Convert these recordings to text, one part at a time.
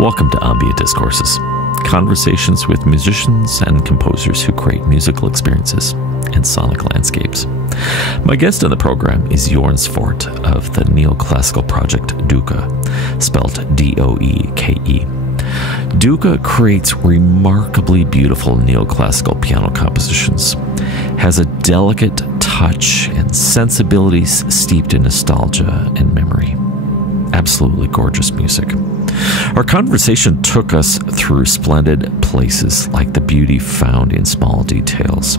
Welcome to Ambient Discourses, conversations with musicians and composers who create musical experiences and sonic landscapes. My guest on the program is Jorn Swart of the neoclassical project Doeke, spelt Doeke. Doeke creates remarkably beautiful neoclassical piano compositions, has a delicate touch and sensibilities steeped in nostalgia and memory. Absolutely gorgeous music. Our conversation took us through splendid places like the beauty found in small details,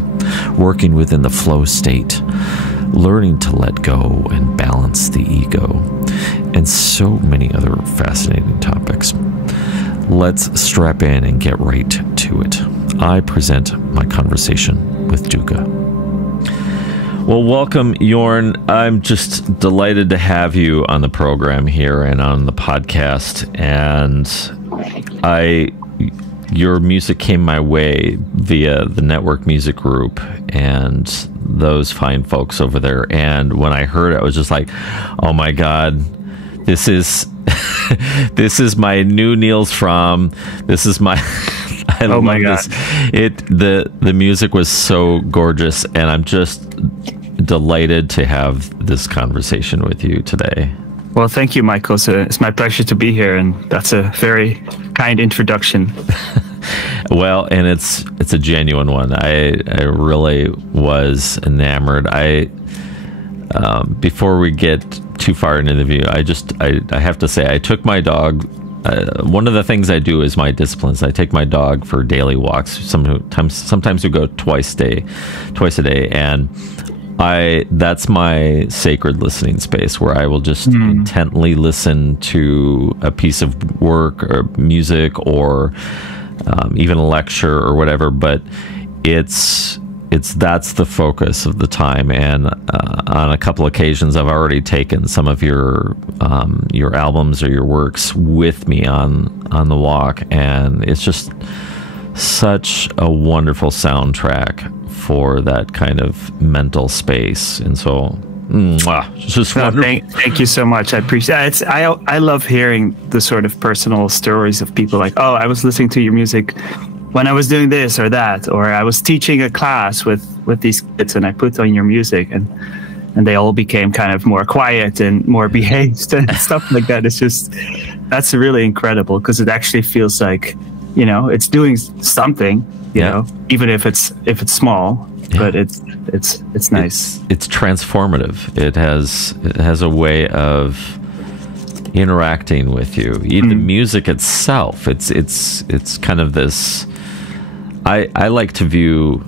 working within the flow state, learning to let go and balance the ego, and so many other fascinating topics. Let's strap in and get right to it. I present my conversation with Doeke. Well, welcome, Jorn. I'm just delighted to have you on the program here and on the podcast. And your music came my way via the Network Music Group and those fine folks over there. And when I heard it, I was just like, oh my God, this is this is my new Niels Fromm. This is my I love this. The music was so gorgeous, and I'm just delighted to have this conversation with you today. Well, thank you, Michael. It's my pleasure to be here, and that's a very kind introduction. Well, and it's a genuine one. I really was enamored. Before we get too far into the interview, I have to say I took my dog. One of the things I do is my disciplines. I take my dog for daily walks. Sometimes we go twice a day, and that's my sacred listening space where I will just intently listen to a piece of work or music or even a lecture or whatever. But that's the focus of the time. And on a couple occasions, I've already taken some of your albums or your works with me on the walk, and it's just such a wonderful soundtrack for that kind of mental space. And so it's just wonderful. Thank you so much. I appreciate it. I love hearing the sort of personal stories of people like, oh, I was listening to your music when I was doing this or that, or I was teaching a class with these kids and I put on your music and they all became kind of more quiet and more behaved and stuff like that. That's really incredible, because it actually feels like, it's doing something, you know, even if it's small, but it's nice. It's transformative. It has a way of interacting with you. Even the music itself, it's kind of this. I like to view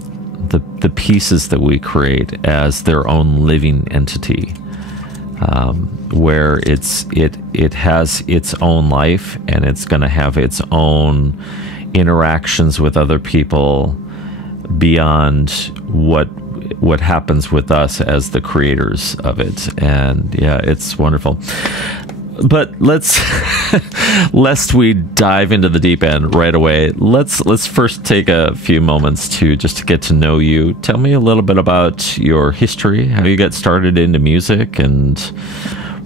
the pieces that we create as their own living entity, where it has its own life, and it's going to have its own interactions with other people beyond what happens with us as the creators of it. And yeah, it's wonderful. But lest we dive into the deep end right away, let's first take a few moments to get to know you. Tell me a little bit about your history, how you got started into music, and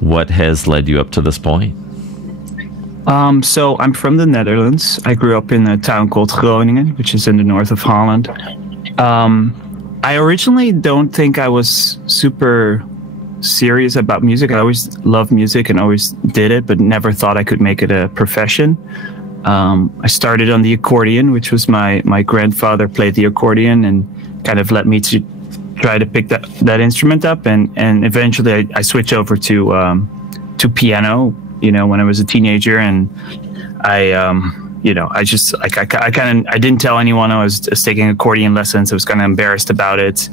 what has led you up to this point. So I'm from the Netherlands. I grew up in a town called Groningen, which is in the north of Holland. I originally don't think I was super serious about music. I always loved music and always did it, but never thought I could make it a profession. I started on the accordion, which was my grandfather played the accordion and kind of led me to try to pick that instrument up, and eventually I switched over to piano, when I was a teenager, and I didn't tell anyone I was taking accordion lessons. I was kind of embarrassed about it.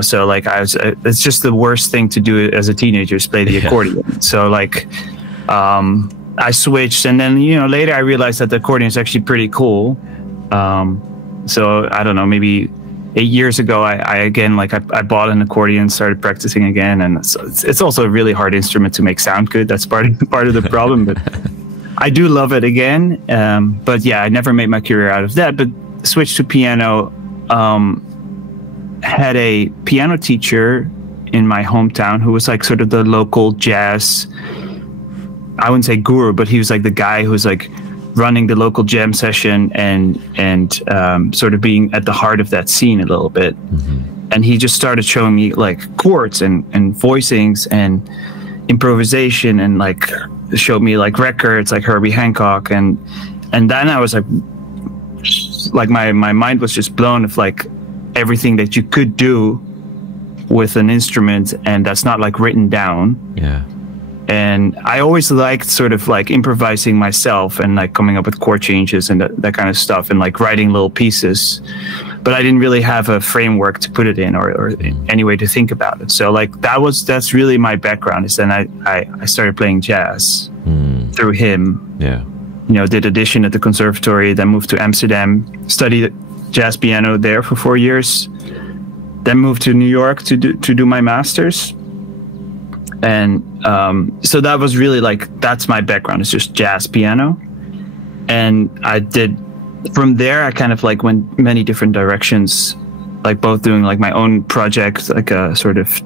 So it's just the worst thing to do as a teenager is play the accordion. So I switched, and then, later I realized that the accordion is actually pretty cool. So I don't know, maybe 8 years ago, I bought an accordion, started practicing again. And so it's also a really hard instrument to make sound good. That's part of the problem, but I do love it again. But yeah, I never made my career out of that, but switched to piano. Had a piano teacher in my hometown who was like sort of the local jazz I wouldn't say guru, but he was like the guy who's like running the local jam session and sort of being at the heart of that scene a little bit. And he just started showing me like chords and voicings and improvisation, and like showed me like records like Herbie Hancock, and then I was like my mind was just blown of like everything that you could do with an instrument, and that's not like written down. Yeah. And I always liked sort of like improvising myself and like coming up with chord changes and that kind of stuff, and like writing little pieces, but I didn't really have a framework to put it in or any way to think about it. So like that's really my background, is then I started playing jazz through him. Yeah. You know, did audition at the conservatory, then moved to Amsterdam, studied jazz piano there for 4 years, then moved to New York to do my master's. And so that was really like, that's my background, it's just jazz piano. And from there I kind of like went many different directions, like both doing like my own project, like a sort of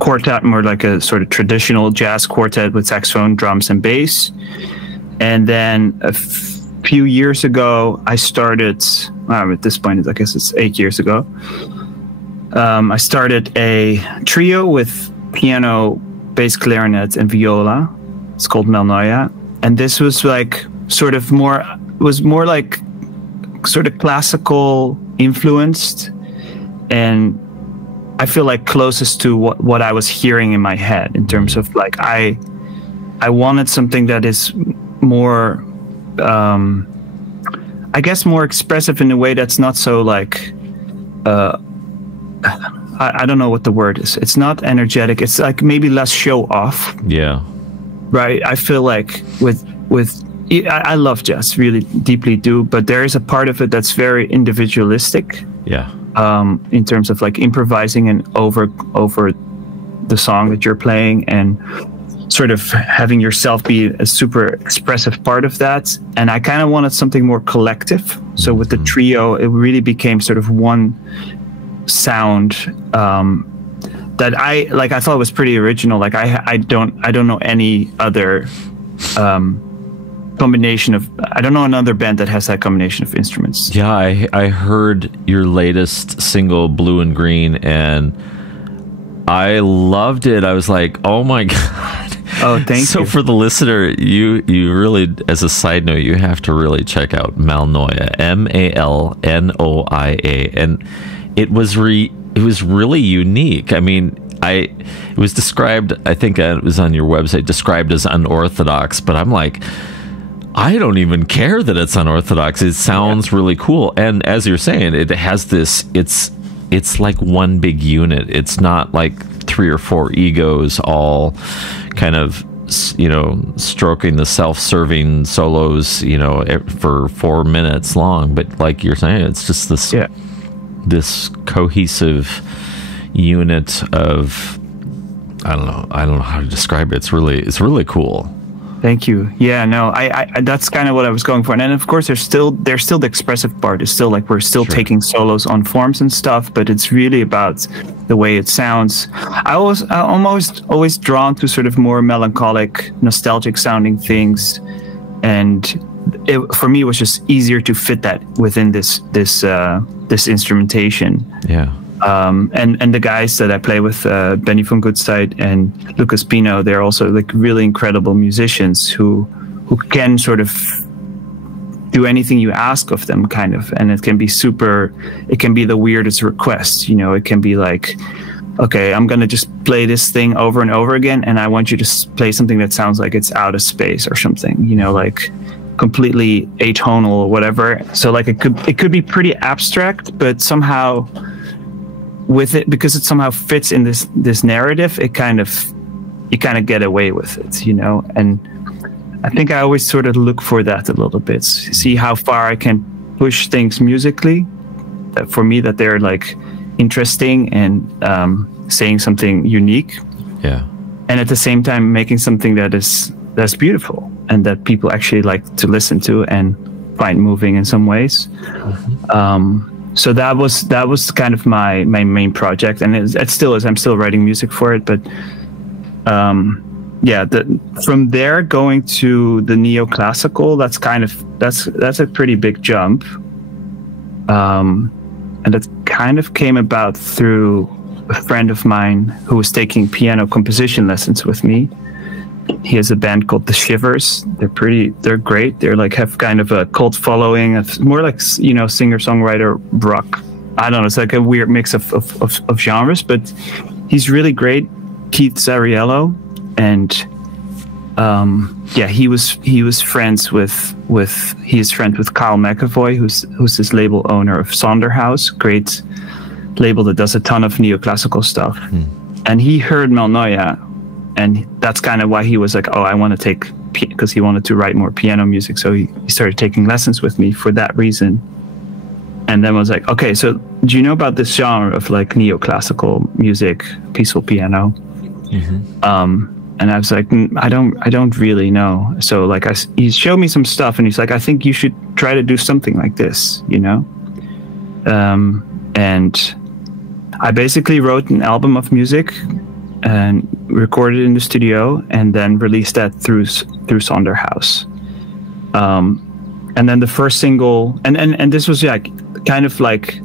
quartet, more like a sort of traditional jazz quartet with saxophone, drums, and bass. And then a few years ago, I started, at this point, I guess it's 8 years ago, I started a trio with piano, bass, clarinet, and viola. It's called Malnoia. And this was like sort of more like sort of classical influenced. And I feel like closest to what I was hearing in my head, in terms of like, I wanted something that is more, I guess more expressive in a way that's not so like, I don't know what the word is. It's not energetic. It's like maybe less show off. Yeah. Right. I feel like I love jazz, really deeply do, but there is a part of it that's very individualistic. Yeah. In terms of like improvising and over the song that you're playing, and sort of having yourself be a super expressive part of that. And I kind of wanted something more collective. So with the trio, it really became sort of one sound that I thought was pretty original. Like I don't know any other combination of, I don't know another band that has that combination of instruments. Yeah, I heard your latest single, Blue and Green, and I loved it. I was like, oh my God. Oh, thank you. So for the listener, you really, as a side note, you have to really check out Malnoia, Malnoia, and it was really unique. I mean, it was described, I think it was on your website, described as unorthodox, but I'm like, I don't even care that it's unorthodox. It sounds really cool. And as you're saying, it has this, it's like one big unit. It's not like 3 or 4 egos all kind of, stroking the self-serving solos, for 4 minutes long. But like you're saying, it's just this cohesive unit of, I don't know how to describe it. It's really cool. Thank you. Yeah, no, I that's kind of what I was going for. And then of course there's still the expressive part. It's still like we're still taking solos on forms and stuff, but it's really about the way it sounds. I'm always drawn to sort of more melancholic, nostalgic sounding things, and for me it was just easier to fit that within this instrumentation. Yeah. And the guys that I play with, Benni from Gutzeit and Pino, they're also like really incredible musicians who can sort of do anything you ask of them, kind of. And it can be the weirdest request, it can be like, okay, I'm going to just play this thing over and over again, and I want you to play something that sounds like it's out of space or something, like completely atonal or whatever. So like it could be pretty abstract, but somehow with it, because it somehow fits in this narrative, you kind of get away with it, and I think I always sort of look for that a little bit, see how far I can push things musically, for me, that they're like interesting and saying something unique, and at the same time making something that's beautiful and that people actually like to listen to and find moving in some ways. So that was kind of my main project, and it still is. I'm still writing music for it, but yeah, from there going to the neoclassical, that's a pretty big jump. And it kind of came about through a friend of mine who was taking piano composition lessons with me. He has a band called The Shivers. They're great. They're like have kind of a cult following. It's more like, you know, singer-songwriter rock. I don't know. It's like a weird mix of genres, but he's really great. Keith Zariello, and he was friends with Kyle McAvoy, who's this label owner of Sonderhouse, great label that does a ton of neoclassical stuff. And he heard Malnoia, and that's kind of why he was like, oh, I want to take, because he wanted to write more piano music, so he started taking lessons with me for that reason. And then was like, okay, so do you know about this genre of like neoclassical music, peaceful piano? And I was like, I don't really know. So like he showed me some stuff, and he's like, I think you should try to do something like this, you know? And I basically wrote an album of music and recorded it in the studio, and then released that through Sonderhouse. And then the first single, and this was like kind of like,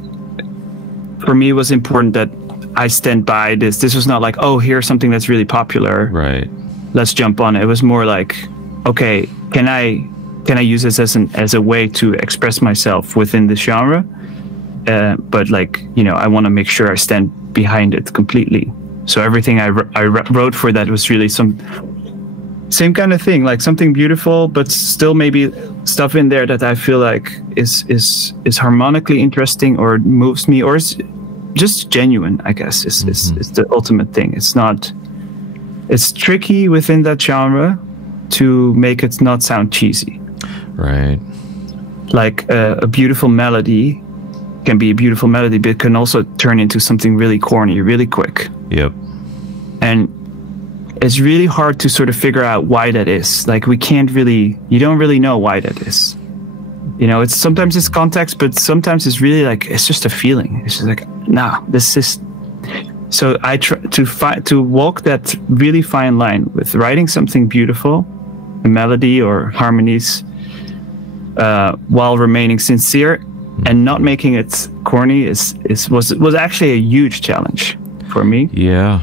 for me, it was important that I stand by this. This was not like, oh, here's something that's really popular, right, let's jump on it. It was more like, okay, can I use this as a way to express myself within the genre? But like, you know, I want to make sure I stand behind it completely. So everything I wrote for that was really same kind of thing, like something beautiful, but still maybe stuff in there that I feel like is harmonically interesting or moves me, or is just genuine, I guess, is the ultimate thing. It's tricky within that genre to make it not sound cheesy. Right. Like a beautiful melody can be a beautiful melody, but it can also turn into something really corny really quick. Yep. And it's really hard to sort of figure out why that is. Like you don't really know why that is. You know, sometimes it's context, but sometimes it's really like, it's just a feeling. It's just like, nah, this is. So I try to walk that really fine line with writing something beautiful, a melody or harmonies, while remaining sincere and not making it corny was actually a huge challenge for me. Yeah.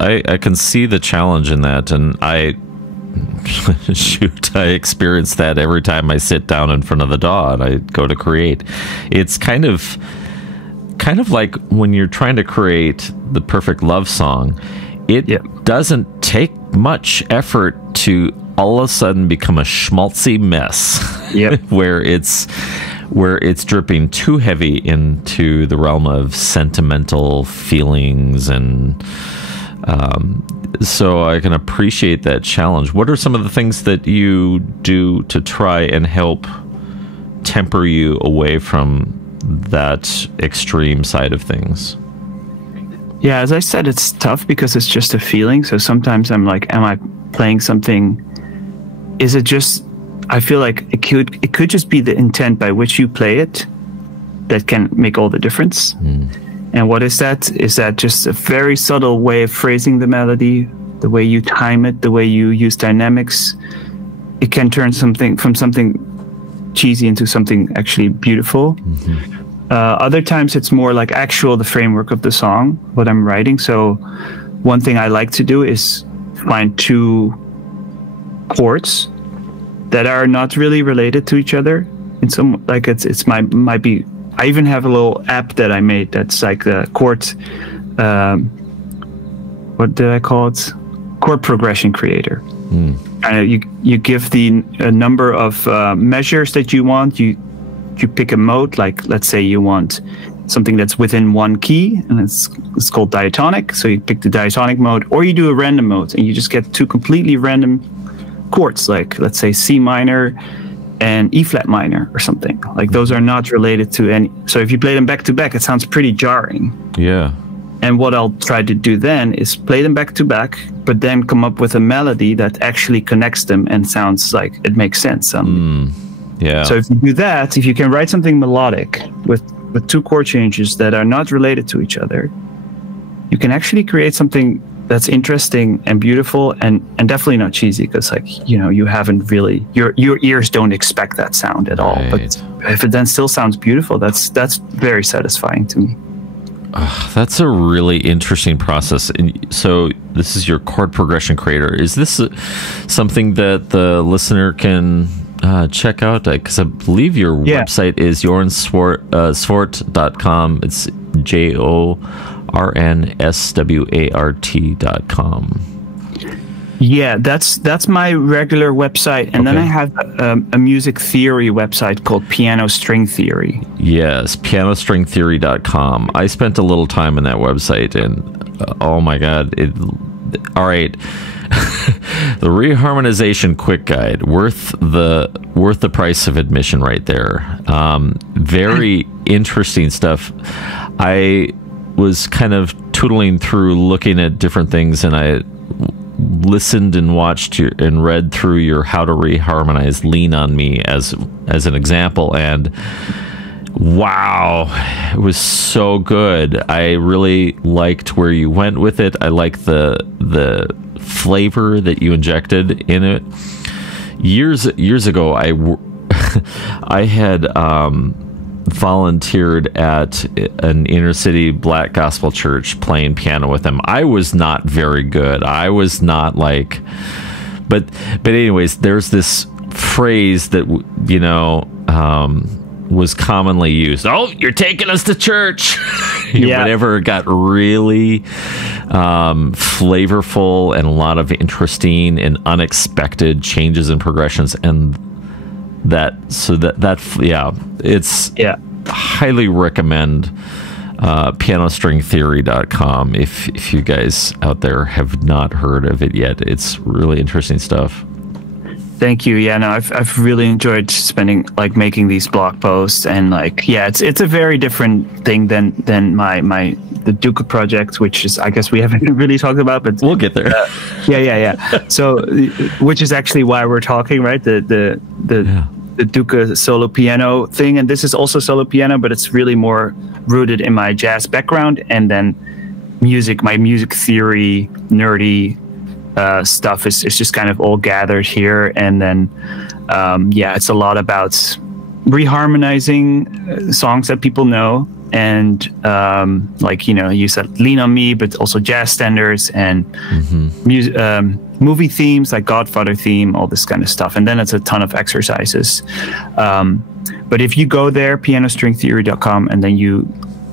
I can see the challenge in that, and I experience that every time I sit down in front of the DAW and I go to create. It's kind of like when you're trying to create the perfect love song, it doesn't take much effort to all of a sudden become a schmaltzy mess. Yep. where it's dripping too heavy into the realm of sentimental feelings, and so I can appreciate that challenge. What are some of the things that you do to try and help temper you away from that extreme side of things? Yeah, as I said, it's tough because it's just a feeling. So sometimes I'm like, am I playing something? Is it just, I feel like it could just be the intent by which you play it that can make all the difference. And what is that? Is that just a very subtle way of phrasing the melody, the way you time it, the way you use dynamics? It can turn something from something cheesy into something actually beautiful. Other times it's more like the framework of the song, what I'm writing. So one thing I like to do is find two chords that are not really related to each other. In some, like might be. I even have a little app that I made that's like the chord. What did I call it? Chord progression creator. And you give the number of measures that you want. You pick a mode, like let's say you want something that's within one key, and it's called diatonic. So you pick the diatonic mode, or you do a random mode, and you just get two completely random chords, like let's say C minor and E flat minor or something. Like those are not related to any. So if you play them back to back, it sounds pretty jarring. Yeah. And what I'll try to do then is play them back to back, but then come up with a melody that actually connects them and sounds like it makes sense. Yeah. So if you do that, if you can write something melodic with two chord changes that are not related to each other, you can actually create something that's interesting and beautiful, and definitely not cheesy, because like, you know, you haven't really, your ears don't expect that sound at all. But if it then still sounds beautiful, that's very satisfying to me. That's a really interesting process. And so this is your chord progression creator. Is this something that the listener can check out? Because I believe your website is jornswart.com. It's jornswart.com. Yeah, that's my regular website, and then I have a music theory website called Piano String Theory. Yes, pianostringtheory.com. I spent a little time on that website, and oh my god, all right. The reharmonization quick guide, worth the price of admission right there. Very interesting stuff. I was kind of tootling through, looking at different things, and I listened and watched and read through your How to Reharmonize Lean on Me as an example, and wow, it was so good. I really liked where you went with it. I like the flavor that you injected in it. Years ago, I had volunteered at an inner city black gospel church playing piano with them. I was not very good. I was not like, but anyways, there's this phrase that, you know, was commonly used. Oh, you're taking us to church. Whenever it got really flavorful and a lot of interesting and unexpected changes and progressions, and it's highly recommend pianostringtheory.com if you guys out there have not heard of it yet. It's really interesting stuff. Thank you. Yeah, no, I've really enjoyed making these blog posts, and it's a very different thing than the Doeke project, which is, I guess we haven't really talked about, but we'll get there. So, which is actually why we're talking, right? The Doeke solo piano thing, and this is also solo piano, but it's really more rooted in my jazz background, and then my music theory, nerdy stuff is just kind of all gathered here. And then it's a lot about reharmonizing songs that people know, and you said Lean on Me, but also jazz standards and movie themes like Godfather theme, all this kind of stuff. And then it's a ton of exercises, but if you go there, pianostringtheory.com, and then you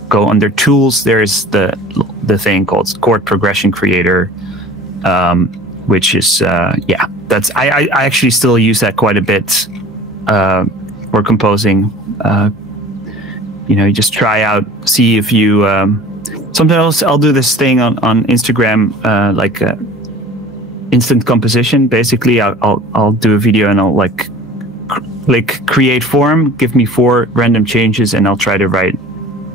go under tools, there's the thing called Chord Progression Creator, which is that's I actually still use that quite a bit for composing. You just try out, see if you sometimes I'll do this thing on Instagram, instant composition. Basically, I'll do a video and I'll click create form, give me 4 random changes, and I'll try to write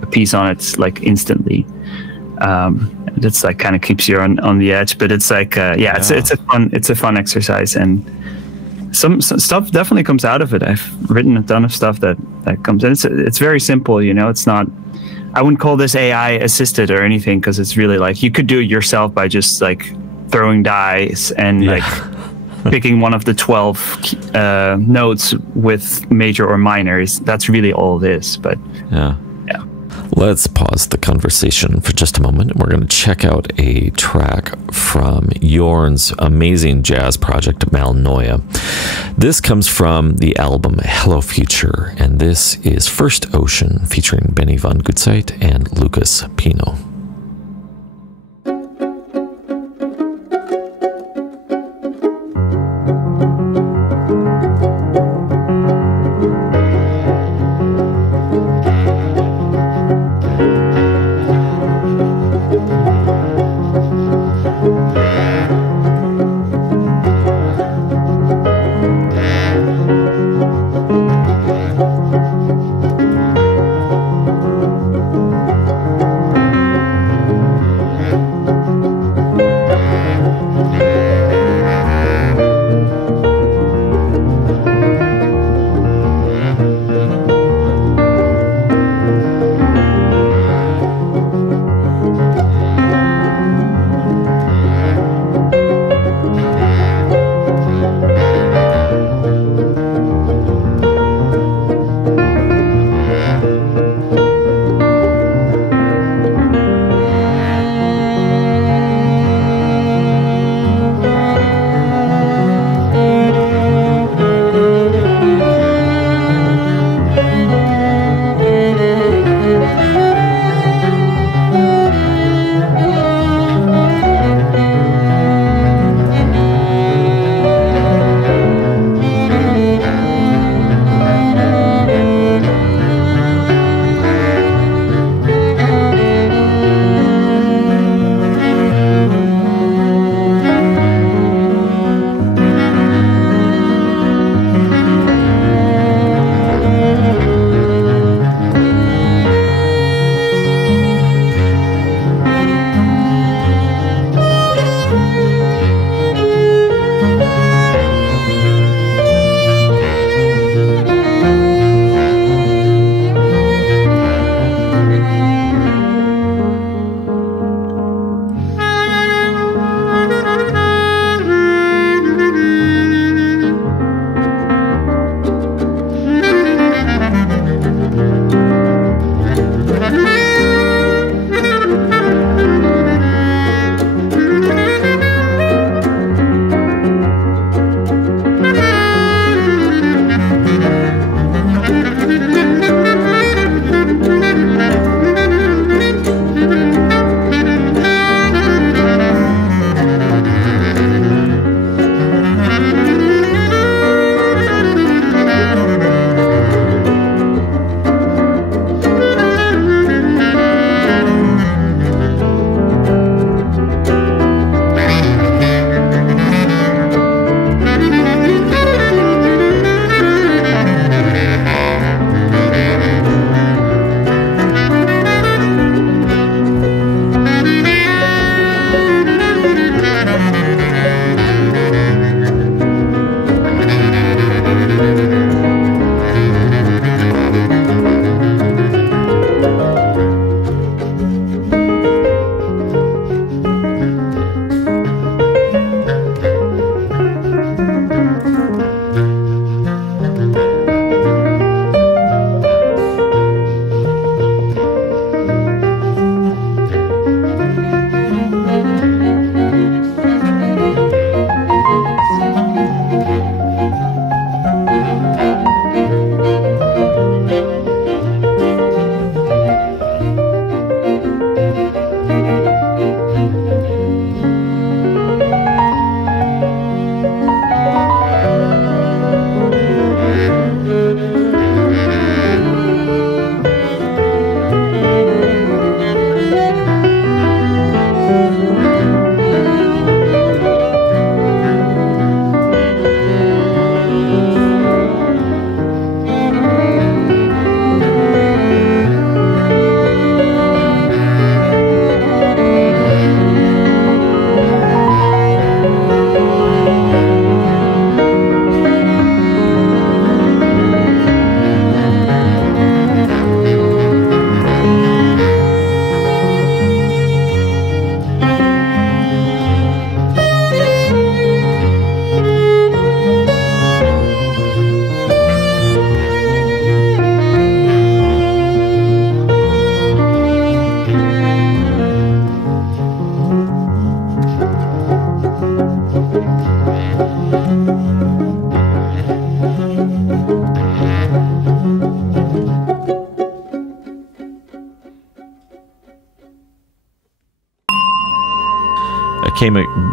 a piece on it instantly. It's kind of keeps you on the edge, but it's it's a fun exercise, and some stuff definitely comes out of it. I've written a ton of stuff that comes in. It's very simple, it's not, I wouldn't call this AI assisted or anything, because it's really you could do it yourself by just throwing dice and picking one of the 12 notes with major or minors. That's really all it is. But let's pause the conversation for just a moment. We're going to check out a track from Jorn's amazing jazz project, Malnoia. This comes from the album Hello Future, and this is First Ocean, featuring Benni von Gutzeit and Lucas Pino.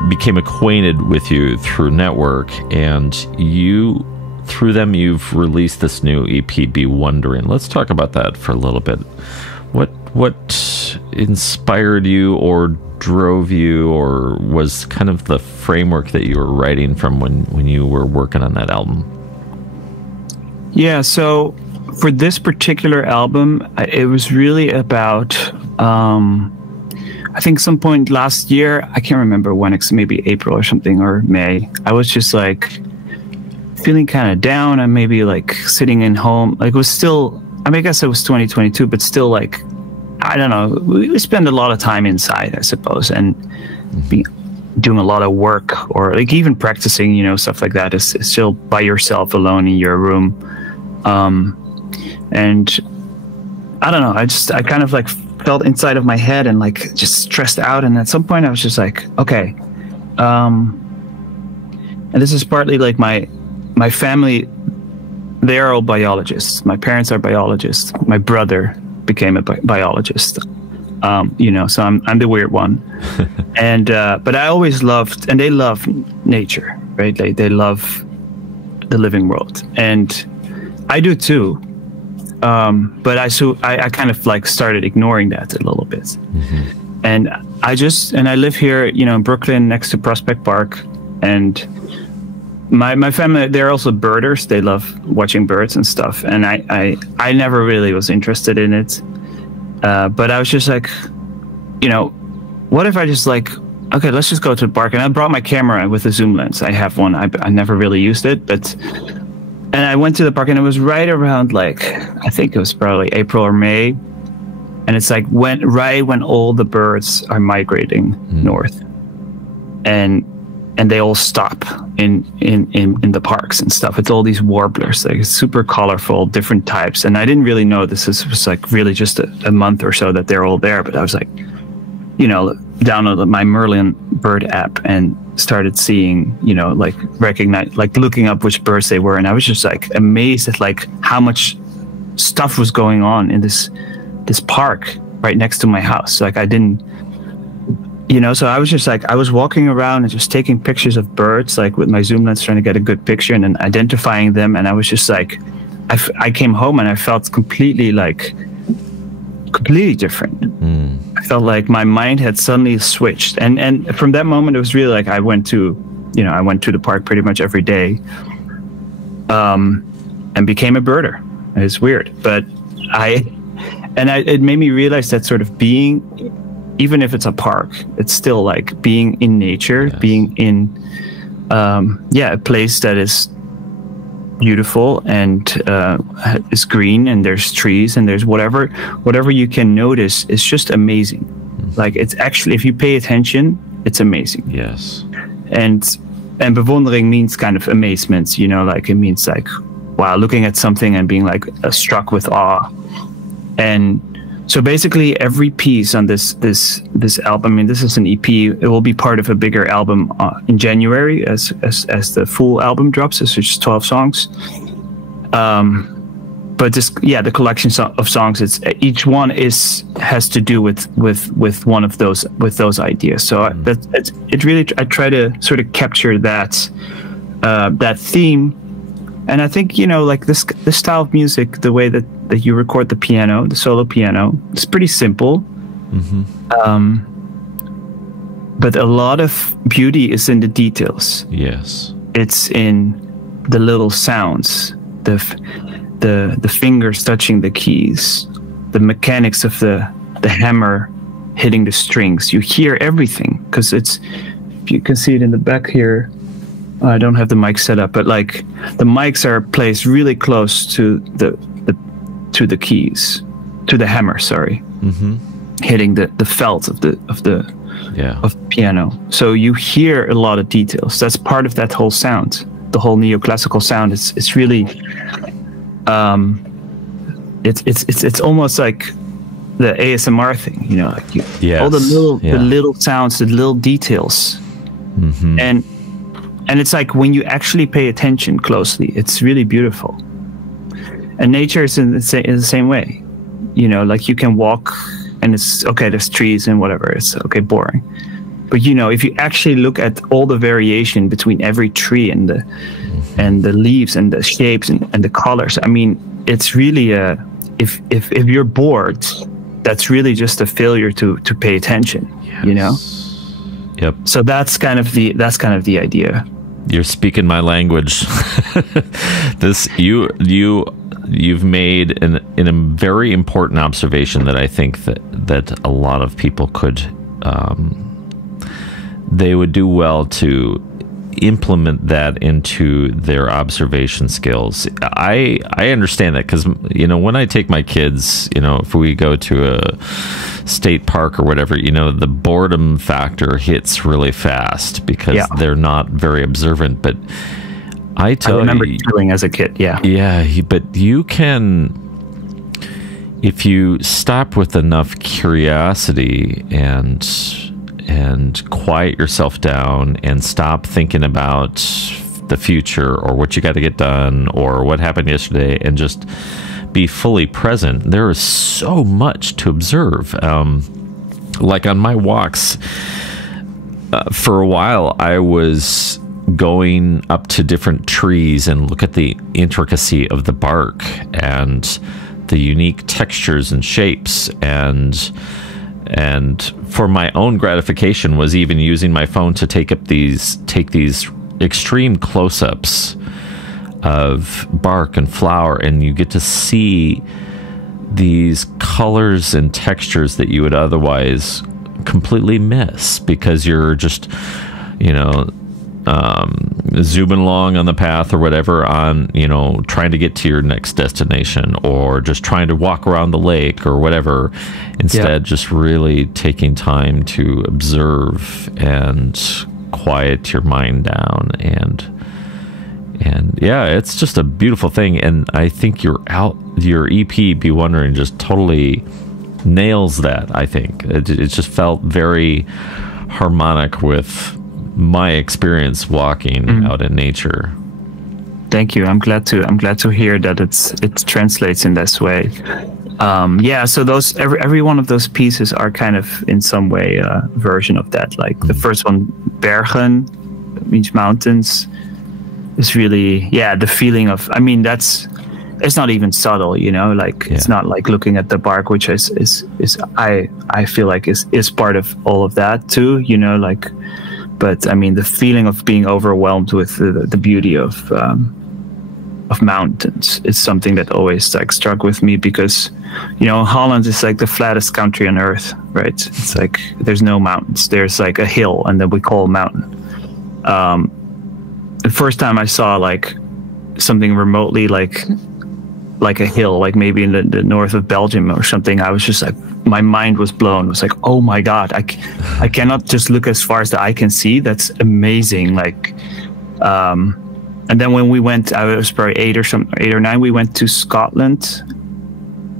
became acquainted with you through Network, and through them you've released this new EP, Bewondering. Let's talk about that for a little bit. What inspired you or drove you, or was kind of the framework that you were writing from when you were working on that album? Yeah, so for this particular album, it was really about, I think some point last year, I can't remember when, it's maybe April or something, or May, I was just like feeling kind of down and maybe like sitting in home. Like it was still, I mean, I guess it was 2022, but still like, I don't know, we spend a lot of time inside, I suppose, and doing a lot of work, or like even practicing, you know, stuff like that is still by yourself alone in your room. And I don't know, I kind of like felt inside of my head and like just stressed out. And at some point I was just like, okay. And this is partly like my family, they are all biologists. My parents are biologists. My brother became a biologist, you know, so I'm the weird one. And but I always loved, and they love nature, right? They love the living world, and I do too. But I kind of like started ignoring that a little bit. And I live here, you know, in Brooklyn, next to Prospect Park, and my family, they're also birders. They love watching birds and stuff. And I never really was interested in it. But I was just like, you know, what if I just like, okay, let's just go to the park. And I brought my camera with a zoom lens. I have one. I never really used it, and I went to the park, and it was right around like, I think it was probably April or May. And it's like when all the birds are migrating north. And they all stop in the parks and stuff. It's all these warblers, like super colorful, different types. And I didn't really know this was like really just a month or so that they're all there. But I was like, you know, downloaded my Merlin bird app and started seeing, you know, like looking up which birds they were. And I was just like amazed at like how much stuff was going on in this park right next to my house. Like I didn't, you know, so I was just like, I was walking around and just taking pictures of birds, like with my zoom lens, trying to get a good picture and then identifying them. And I was just like, I came home and I felt completely different. I felt like my mind had suddenly switched. And from that moment, it was really like I went to the park pretty much every day, and became a birder. It's weird, but it made me realize that sort of being, even if it's a park, it's still like being in nature, yes. Being in, a place that is beautiful and is green, and there's trees and there's whatever you can notice is just amazing. Like it's actually, if you pay attention, it's amazing. Yes. And bewondering means kind of amazement, you know, like it means like, wow, looking at something and being like struck with awe. And so basically every piece on this album, I mean, this is an EP. It will be part of a bigger album in January as the full album drops. It's just 12 songs. But the collection of songs, it's each one has to do with one of those ideas. So it really, I try to sort of capture that theme. And I think, you know, like this style of music, the way that you record the piano, the solo piano, it's pretty simple. But a lot of beauty is in the details. Yes. It's in the little sounds, the fingers touching the keys, the mechanics of the hammer hitting the strings. You hear everything, because it's, if you can see it in the back here, I don't have the mic set up, but like the mics are placed really close to the keys, to the hammer. Sorry, hitting the felt of the piano. So you hear a lot of details. That's part of that whole sound. The whole neoclassical sound. It's really, it's almost like the ASMR thing. You know, like all the little sounds, the little details, and it's like when you actually pay attention closely, it's really beautiful. And nature is in the same way. You know, like you can walk and it's okay, there's trees and whatever, it's okay, boring. But if you actually look at all the variation between every tree and the leaves and the shapes and the colors, I mean, it's really if you're bored, that's really just a failure to pay attention. Yes. Yep. So that's kind of the idea. You're speaking my language. You've made a very important observation that I think that a lot of people could they would do well to implement that into their observation skills. I understand that because when I take my kids, if we go to a state park or whatever, the boredom factor hits really fast because they're not very observant. But I remember feeling as a kid. But you can, if you stop with enough curiosity and quiet yourself down and stop thinking about the future or what you got to get done or what happened yesterday and just be fully present, there is so much to observe. Like on my walks, for a while I was going up to different trees and look at the intricacy of the bark and the unique textures and shapes, and for my own gratification was even using my phone to take these extreme close-ups of bark and flower, and you get to see these colors and textures that you would otherwise completely miss because you're just zooming along on the path or whatever on trying to get to your next destination or just trying to walk around the lake or whatever, instead just really taking time to observe and quiet your mind down. And it's just a beautiful thing. And I think your EP Bewondering just totally nails that. I think it just felt very harmonic with my experience walking out in nature. Thank you. I'm glad to hear that it translates in this way. So those every one of those pieces are kind of in some way a version of that. Like the first one, Bergen, means mountains, is really the feeling of. I mean, it's not even subtle, it's not like looking at the bark, which is I feel like is part of all of that too, But I mean, the feeling of being overwhelmed with the beauty of mountains is something that always struck with me because, Holland is like the flattest country on earth, right? It's like there's no mountains. There's like a hill, and then we call a mountain. The first time I saw like something remotely like a hill, like maybe in the north of Belgium or something, I was just like, my mind was blown. It was like, oh my God, I cannot just look as far as the eye can see. That's amazing. And then when we went, I was probably 8 or 9, we went to Scotland,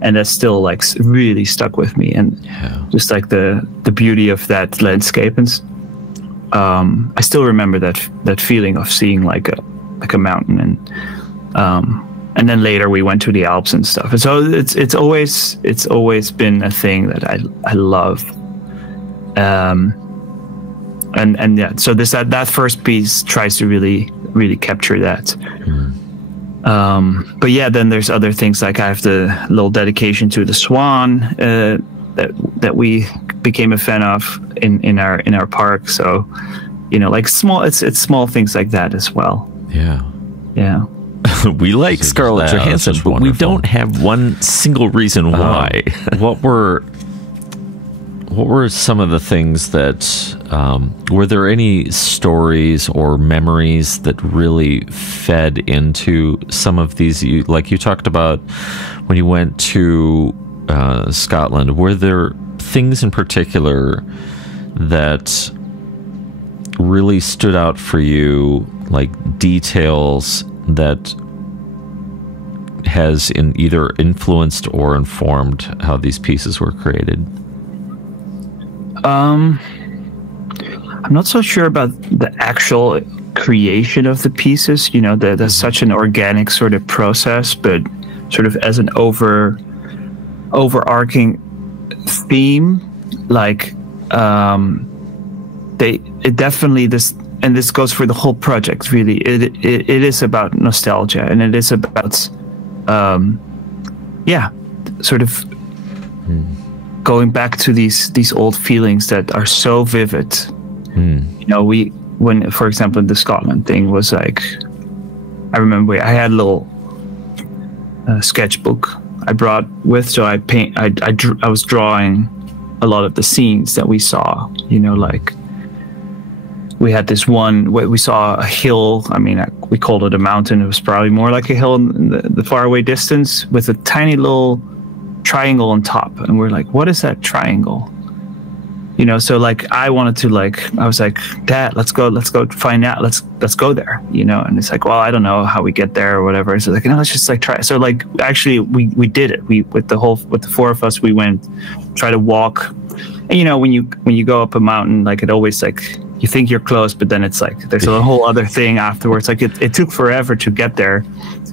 and that still like really stuck with me. And just like the beauty of that landscape. And I still remember that feeling of seeing like a mountain. And then later we went to the Alps and stuff. And so it's always been a thing that I love. So that first piece tries to really capture that. But then there's other things, like I have the little dedication to the swan that we became a fan of in our park. So like it's small things like that as well. Yeah. We like Scarlett Johansson, but we don't have one single reason why. What were some of the things that were there any stories or memories that really fed into some of these? Like you talked about when you went to Scotland, were there things in particular that really stood out for you, like details that has either influenced or informed how these pieces were created? I'm not so sure about the actual creation of the pieces. There's such an organic sort of process, but sort of as an overarching theme, like it definitely, this, and this goes for the whole project, really, it is about nostalgia, and it is about sort of going back to these old feelings that are so vivid. You know, when, for example, the Scotland thing was like, I remember I had a little sketchbook I brought with, so I was drawing a lot of the scenes that we saw. You know, like we had this one where we saw a hill. I mean, we called it a mountain. It was probably more like a hill in the faraway distance with a tiny little triangle on top, and we're like, what is that triangle? You know, so like I wanted to, like, I was like, Dad, let's go find out, let's go there, you know. And it's like, well, I don't know how we get there or whatever. So like, no, let's just like try. So like actually we did it. We with the four of us, we went try to walk. And you know, when you go up a mountain, like it always, like, you think you're close, but then it's like there's a whole other thing afterwards. Like it took forever to get there.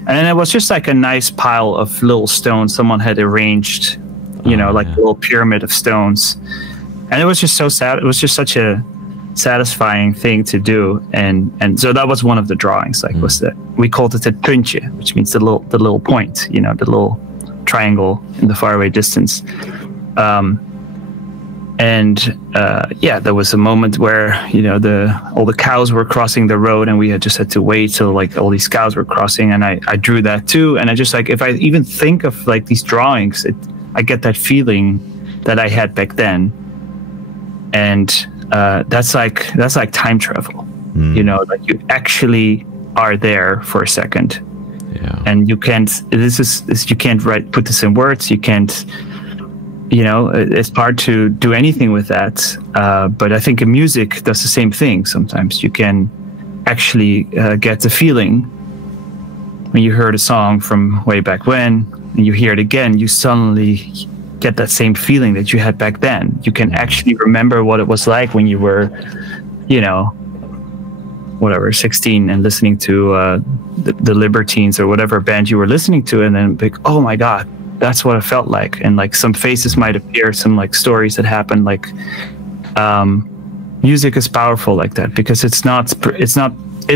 And then it was just like a nice pile of little stones someone had arranged, you know, like a little pyramid of stones. And it was just so sad. It was just such a satisfying thing to do. And so that was one of the drawings. Like, was that we called it a puntje, which means the little point, you know, the little triangle in the faraway distance. There was a moment where, you know, all the cows were crossing the road, and we just had to wait till like all these cows were crossing. And I drew that too. And I just, like, if I even think of like these drawings, I get that feeling that I had back then. And that's like time travel. You know, like you actually are there for a second. Yeah. And you can't put this in words. You can't, you know, it's hard to do anything with that. But I think in music does the same thing. Sometimes you can actually get the feeling when you heard a song from way back when, and you hear it again, you suddenly get that same feeling that you had back then. You can actually remember what it was like when you were, you know, whatever, 16 and listening to the Libertines or whatever band you were listening to, and then like, oh my God, that's what it felt like. And like some faces might appear, some like stories that happened. Like music is powerful like that, because it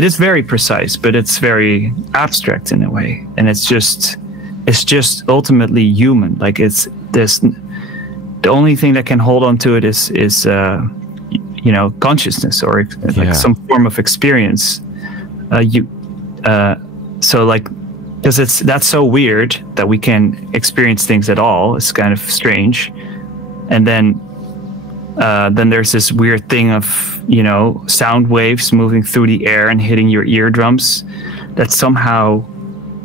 is very precise, but it's very abstract in a way. And it's just ultimately human. Like the only thing that can hold on to it is you know, consciousness, or like some form of experience. So like, because that's so weird that we can experience things at all. It's kind of strange. And then there's this weird thing of, you know, sound waves moving through the air and hitting your eardrums that somehow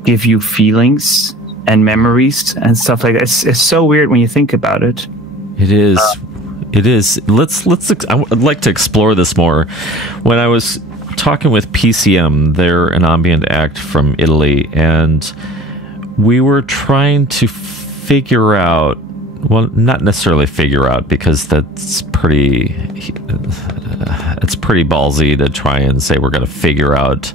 give you feelings and memories and stuff like that. It's so weird when you think about it. It is. It is. I would like to explore this more. When I was talking with PCM, they're an ambient act from Italy, and we were trying to figure out, well, not necessarily figure out, because it's pretty ballsy to try and say we're going to figure out.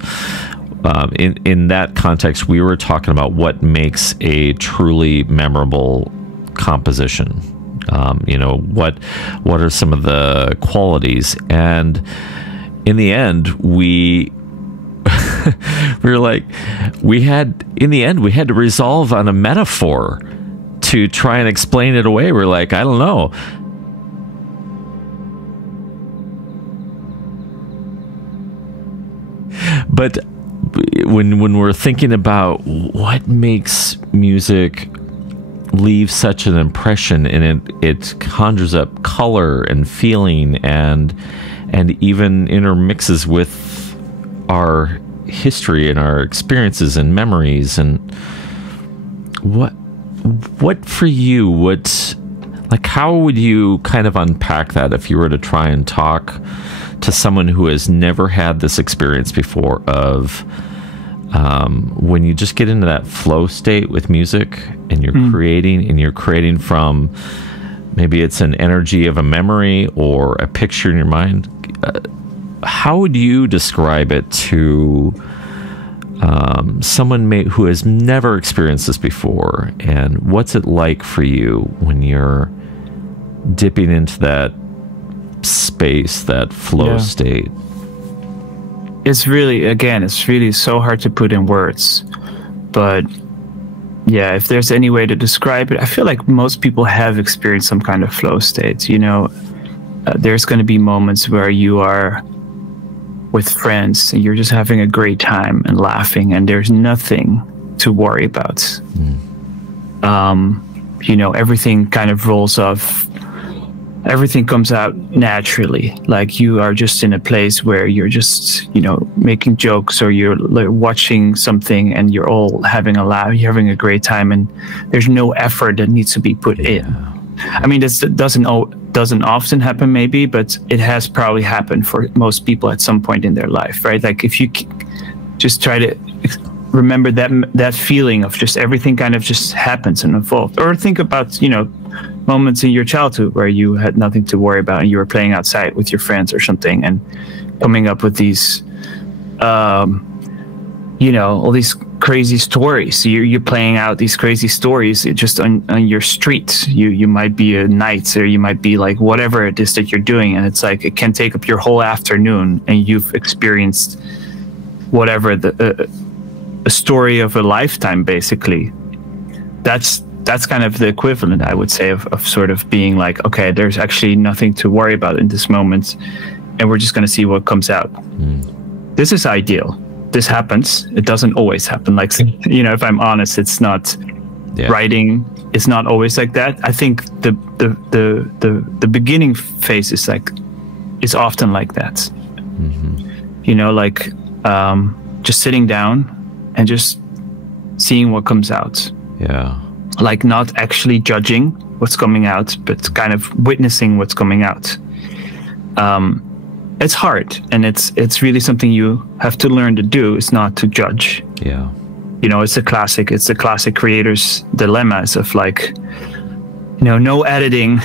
In that context, we were talking about what makes a truly memorable composition. You know, what are some of the qualities? And in the end, we were like, we had to resolve on a metaphor to try and explain it away. We're like, I don't know. But when we're thinking about what makes music leave such an impression, and it conjures up color and feeling, and even intermixes with our history and our experiences and memories, and what for you, like, how would you kind of unpack that if you were to try and talk to someone who has never had this experience before of when you just get into that flow state with music, and you're creating from, maybe it's an energy of a memory or a picture in your mind. How would you describe it to someone who has never experienced this before? And what's it like for you when you're dipping into that space, that flow state. It's really so hard to put in words. But yeah, if there's any way to describe it, I feel like most people have experienced some kind of flow state. You know, there's going to be moments where you are with friends and you're just having a great time and laughing, and there's nothing to worry about. You know, everything kind of rolls off. Everything comes out naturally. Like you are just in a place where you're just, you know, making jokes, or you're like watching something and you're all having a laugh, you're having a great time, and there's no effort that needs to be put in. I mean, this doesn't often happen maybe, but it has probably happened for most people at some point in their life, right? Like if you just try to remember that feeling of just everything kind of just happens and unfolds, or think about, you know, moments in your childhood where you had nothing to worry about and you were playing outside with your friends or something, and coming up with these, you know, all these crazy stories. You're playing out these crazy stories just on your street. You might be a knight, or you might be like whatever it is that you're doing, and it's like it can take up your whole afternoon, and you've experienced whatever a story of a lifetime, basically. That's kind of the equivalent, I would say, of sort of being like, okay, there's actually nothing to worry about in this moment, and we're just going to see what comes out. This is ideal. This happens. It doesn't always happen. Like, you know, if I'm honest, it's not writing. It's not always like that. I think the beginning phase is often like that. You know, like just sitting down and just seeing what comes out. Yeah. Like not actually judging what's coming out, but kind of witnessing what's coming out. It's hard, and it's really something you have to learn to do, is not to judge. Yeah. You know, it's the classic creator's dilemmas of like, you know, no editing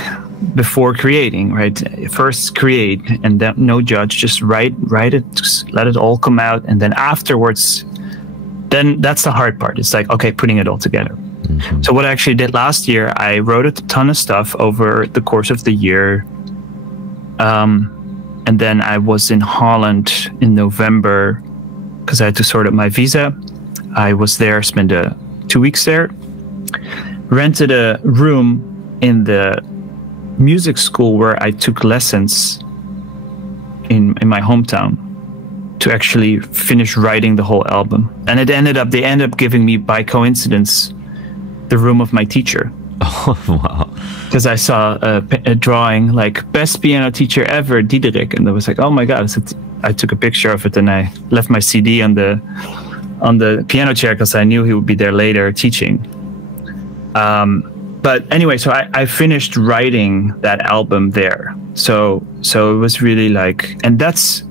before creating, right? First create, and then no judge, just write it, just let it all come out, and then afterwards, then that's the hard part. It's like, okay, putting it all together. So what I actually did last year, I wrote a ton of stuff over the course of the year. And then I was in Holland in November because I had to sort out my visa. I was there, spent 2 weeks there, rented a room in the music school where I took lessons in my hometown to actually finish writing the whole album. And they ended up giving me, by coincidence, the room of my teacher. Oh, wow. Because I saw a drawing like best piano teacher ever, Diederik, and I was like, oh my god! So I took a picture of it, and I left my CD on the piano chair because I knew he would be there later teaching. But anyway, so I finished writing that album there. So it was really like, and that's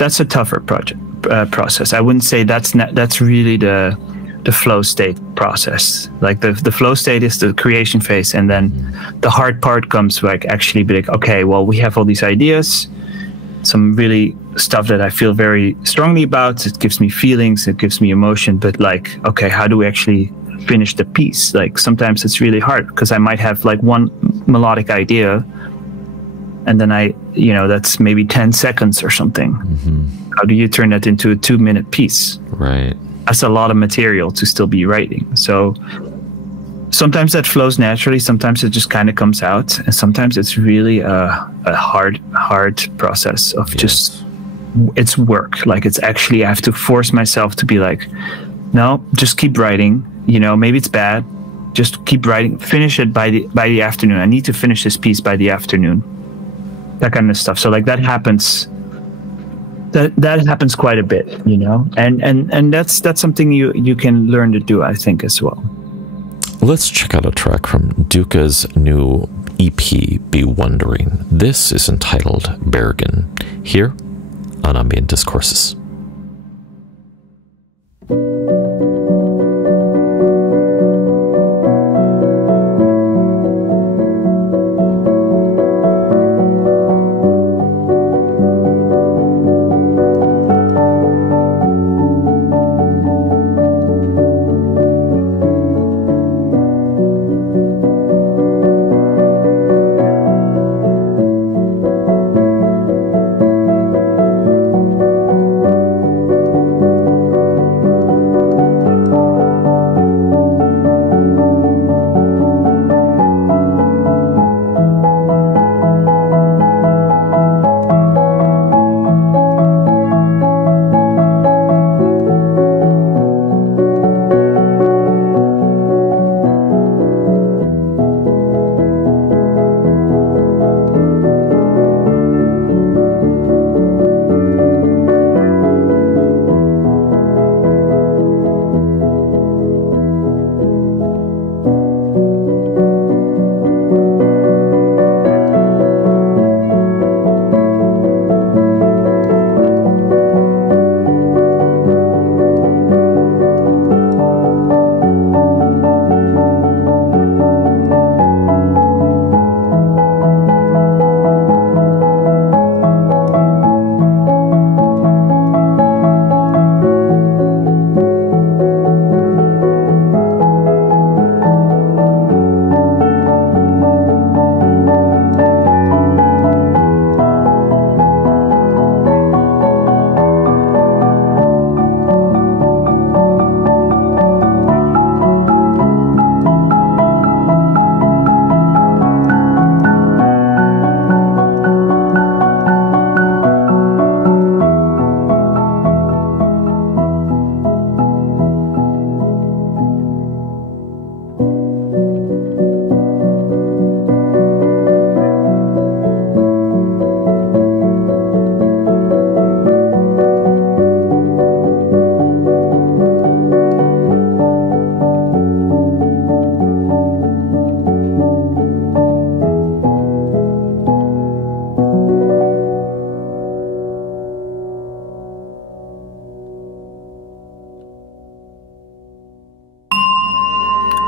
a tougher process. I wouldn't say that's really the flow state process. Like the flow state is the creation phase, and then the hard part comes like actually be like, okay, well, we have all these ideas, some really stuff that I feel very strongly about. It gives me feelings, it gives me emotion, but like, okay, how do we actually finish the piece? Like sometimes it's really hard because I might have like one melodic idea, and then that's maybe 10 seconds or something. How do you turn that into a 2-minute piece? Right. That's a lot of material to still be writing. So sometimes that flows naturally. Sometimes it just kind of comes out. And sometimes it's really a hard process of just, it's work. Like it's actually, I have to force myself to be like, no, just keep writing. You know, maybe it's bad. Just keep writing. Finish it by the afternoon. I need to finish this piece by the afternoon. That kind of stuff. So like that happens. That happens quite a bit, you know, and that's something you can learn to do, I think, as well. Let's check out a track from Doeke's new EP, Bewondering. This is entitled Bergen, here on Ambient Discourses.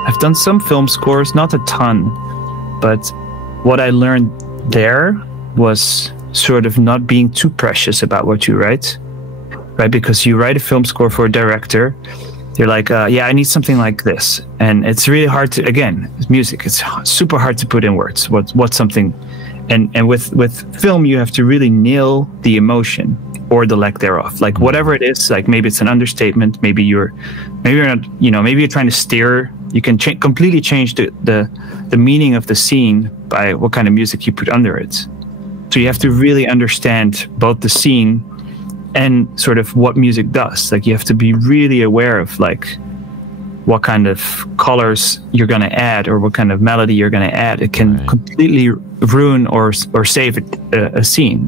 I've done some film scores, not a ton, but what I learned there was sort of not being too precious about what you write, right? Because you write a film score for a director, you're like, yeah, I need something like this. And it's really hard to, again, music, it's super hard to put in words. What's something, and with film, you have to really nail the emotion or the lack thereof. Like whatever it is, like maybe it's an understatement, maybe you're not, maybe you're trying to steer. You can completely change the meaning of the scene by what kind of music you put under it. So you have to really understand both the scene and sort of what music does. Like you have to be really aware of like what kind of colors you're going to add or what kind of melody you're going to add. It can completely ruin or save a scene.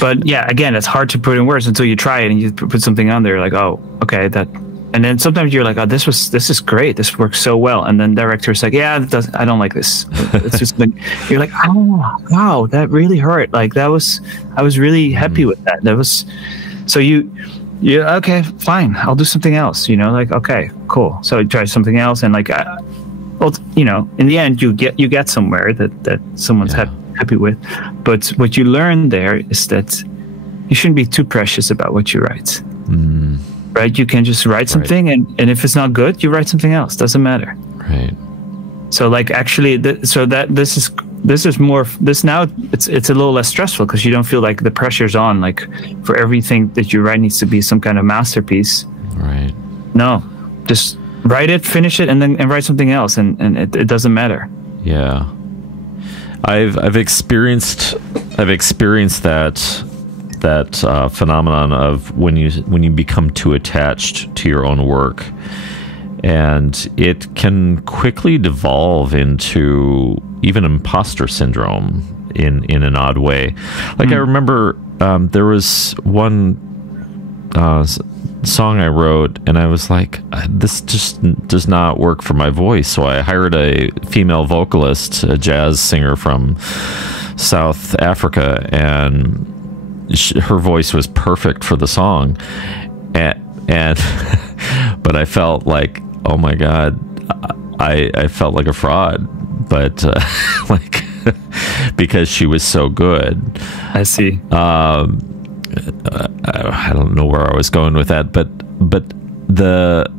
But yeah, again, it's hard to put in words until you try it and you put something on there like, oh, okay, that. And then sometimes you're like, oh, this is great. This works so well. And then director's like, yeah, I don't like this. It's just you're like, oh, wow, that really hurt. Like I was really happy with that. That was, so you okay, fine. I'll do something else, like, okay, cool. So I try something else. And like, well, in the end you get somewhere that someone's happy with. But what you learn there is that you shouldn't be too precious about what you write. Right, you can just write something, and if it's not good, you write something else. Doesn't matter. Right. So, like, actually, this is more. This now it's a little less stressful because you don't feel like the pressure's on. Like, for everything that you write needs to be some kind of masterpiece. Right. No, just write it, finish it, and write something else, and it doesn't matter. Yeah. I've experienced that phenomenon of when you become too attached to your own work, and it can quickly devolve into even imposter syndrome in an odd way. Like I remember there was one song I wrote, and I was like, this just does not work for my voice. So I hired a female vocalist, a jazz singer from South Africa, and her voice was perfect for the song, and but I felt like, oh my god, I felt like a fraud, but like because she was so good. I see. I don't know where I was going with that, but the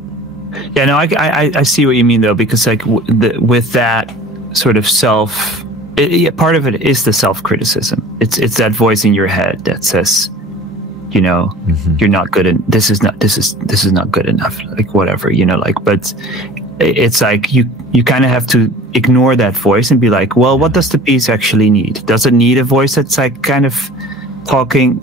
I see what you mean though, because like with that sort of part of it is the self-criticism. It's that voice in your head that says, you're not good, and this is not good enough. Like whatever, but it's like you kind of have to ignore that voice and be like, well, what does the piece actually need? Does it need a voice that's like kind of talking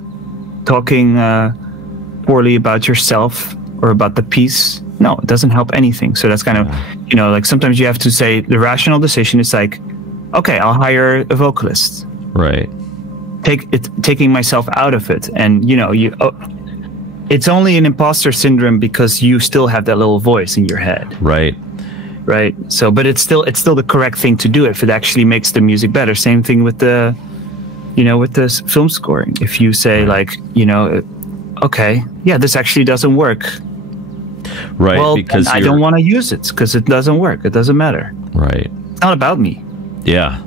poorly about yourself or about the piece? No, it doesn't help anything. So that's kind of, like sometimes you have to say the rational decision is like, okay, I'll hire a vocalist. Right. Taking myself out of it, and it's only an imposter syndrome because you still have that little voice in your head. Right. Right. So, but it's still the correct thing to do if it actually makes the music better. Same thing with the, with the film scoring. If you say like, okay, yeah, this actually doesn't work. Right. Well, because I don't want to use it because it doesn't work. It doesn't matter. Right. It's not about me. Yeah.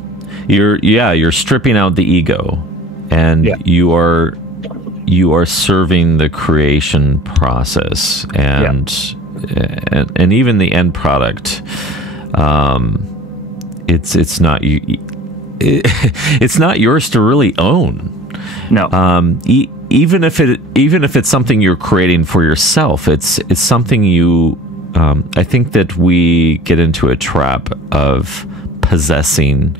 You're stripping out the ego, and you are serving the creation process, and even the end product. It's not you. It's not yours to really own. No. Even if it's something you're creating for yourself, it's something you. I think that we get into a trap of possessing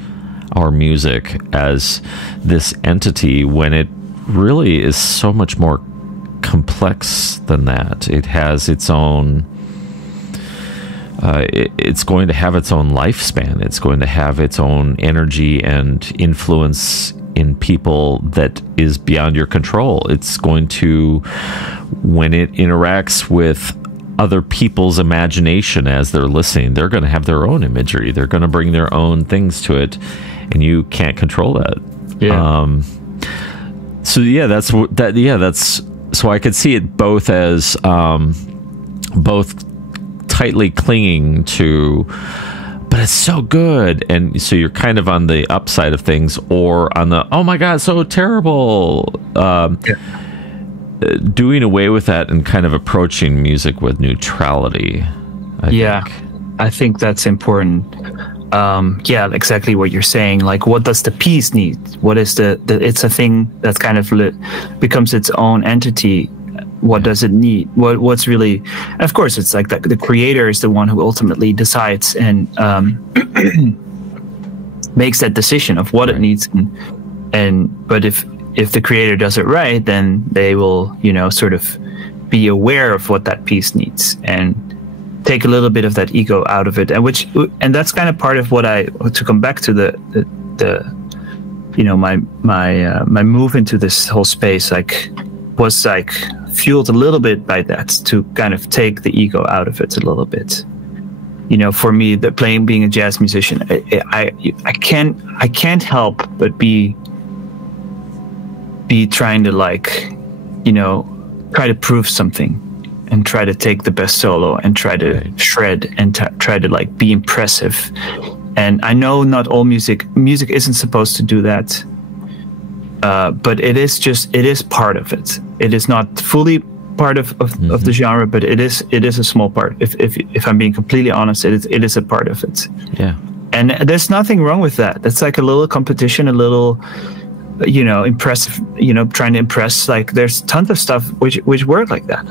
our music as this entity when it really is so much more complex than that. It has its own it's going to have its own lifespan. It's going to have its own energy and influence in people that is beyond your control. It's going to, when it interacts with other people's imagination as they're listening, they're going to have their own imagery. They're going to bring their own things to it, and you can't control that. Yeah. So I could see it both as both tightly clinging to, but it's so good. And so you're kind of on the upside of things, or on the, oh my God, so terrible. Doing away with that and kind of approaching music with neutrality. I think that's important. Exactly what you're saying. Like, what does the piece need? What is it's a thing that's kind of becomes its own entity. What does it need? What's really, of course, it's like the creator is the one who ultimately decides and makes that decision of what it needs. But if the creator does it right, then they will, sort of be aware of what that piece needs and take a little bit of that ego out of it, and that's kind of part of what to come back to my move into this whole space, was fueled a little bit by that, to kind of take the ego out of it a little bit. For me, being a jazz musician, I can't help but be trying to try to prove something, and try to take the best solo, and try to shred, and try to be impressive. And I know not all music isn't supposed to do that, but it is part of it. It is not fully part of the genre, but it is a small part. If I'm being completely honest, it is a part of it. Yeah. And there's nothing wrong with that. That's like a little competition, a little impressive, trying to impress. There's tons of stuff which work like that.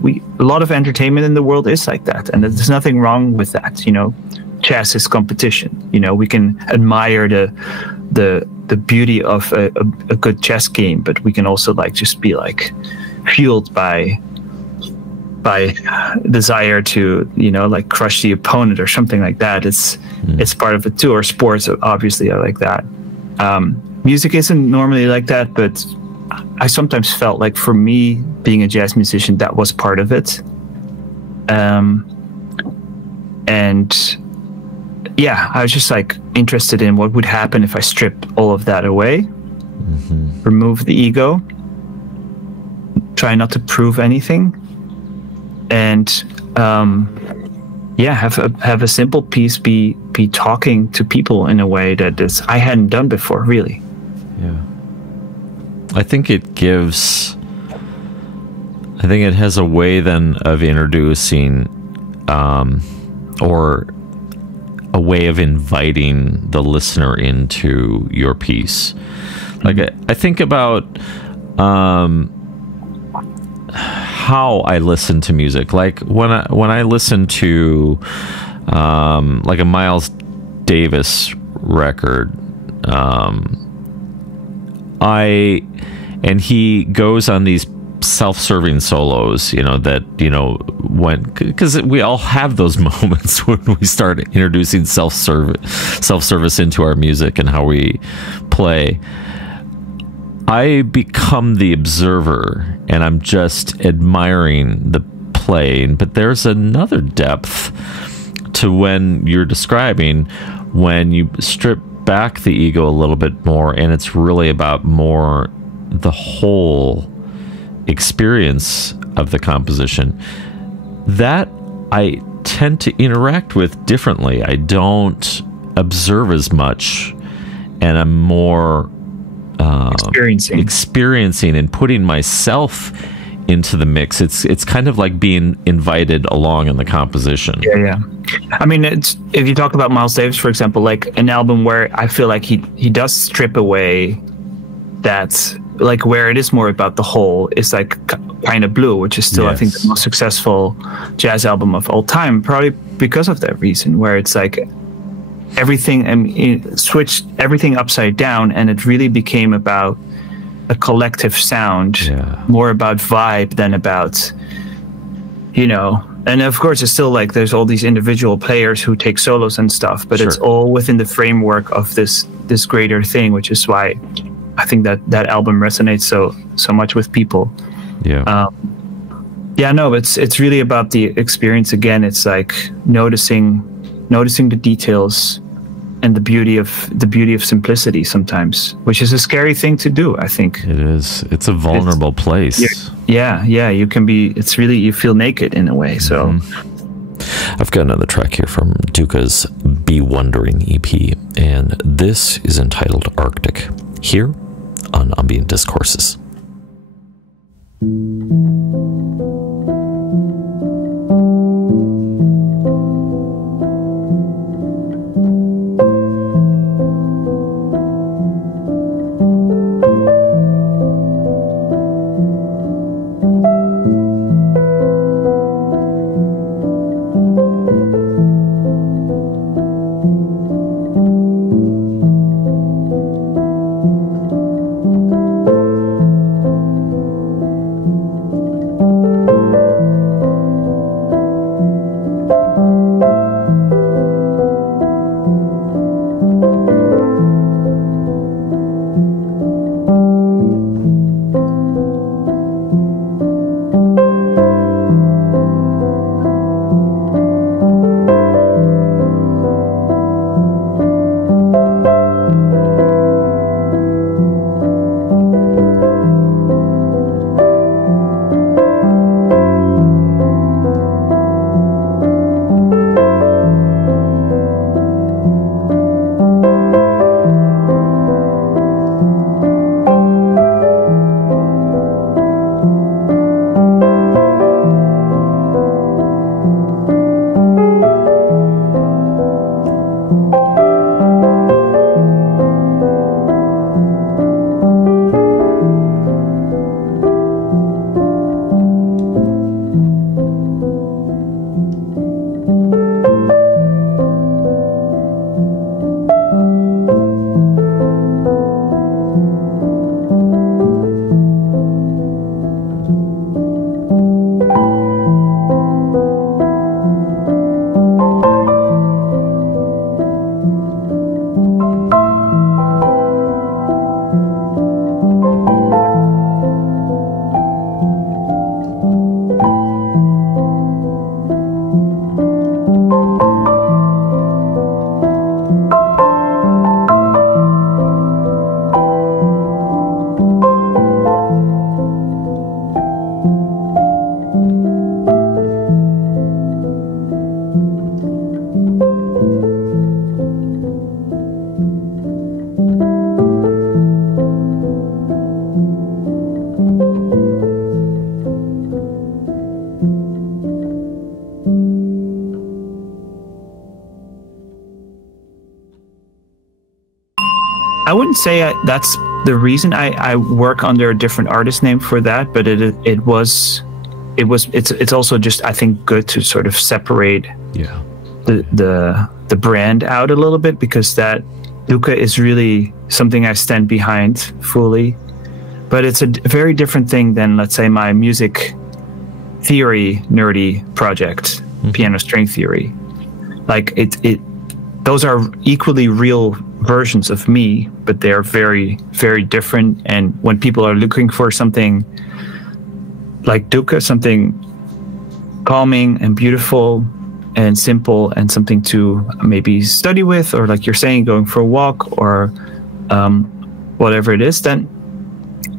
We a lot of entertainment in the world is like that, and there's nothing wrong with that. Chess is competition. We can admire the beauty of a good chess game, but we can also just be fueled by desire to crush the opponent or something like that. It's part of it too. Or sports obviously are like that. Music isn't normally like that, but I sometimes felt like, for me, being a jazz musician, that was part of it. I was just interested in what would happen if I stripped all of that away, remove the ego, try not to prove anything, and have a simple piece be talking to people in a way that I hadn't done before, really. Yeah. I think it has a way then of introducing, or a way of inviting the listener into your piece. I think about how I listen to music. When I listen to a Miles Davis record, and he goes on these self-serving solos, because we all have those moments when we start introducing self-service into our music and how we play. I become the observer, and I'm just admiring the playing. But there's another depth to when you're describing, when you strip back the ego a little bit more, and it's really about more the whole experience of the composition, that I tend to interact with differently. I don't observe as much, and I'm more experiencing and putting myself into the mix. It's kind of like being invited along in the composition. Yeah. I mean, if you talk about Miles Davis, for example, an album where I feel like he does strip away that, where it is more about the whole, is Kind of Blue, which is still, yes, I think, the most successful jazz album of all time, probably because of that reason, where it's everything, it switched everything upside down, and it really became about a collective sound, more about vibe than about, and of course it's still there's all these individual players who take solos and stuff, but It's all within the framework of this greater thing, which is why I think that album resonates so much with people. It's really about the experience again. It's noticing the details and the beauty of simplicity sometimes, which is a scary thing to do, I think. It is. It's a vulnerable place. Yeah. You can be. It's really, you feel naked in a way. So. I've got another track here from Doeke's Bewondering EP, and this is entitled Arctic, here on Ambient Discourses. I wouldn't say that's the reason I work under a different artist name for that, but it's also just, I think, good to sort of separate the brand out a little bit, because that Doeke is really something I stand behind fully, but it's a very different thing than, let's say, my music theory nerdy project, piano string theory. Like those are equally real versions of me, but they're very, very different. And when people are looking for something like Doeke, something calming and beautiful and simple and something to maybe study with, or like you're saying, going for a walk, or whatever it is, then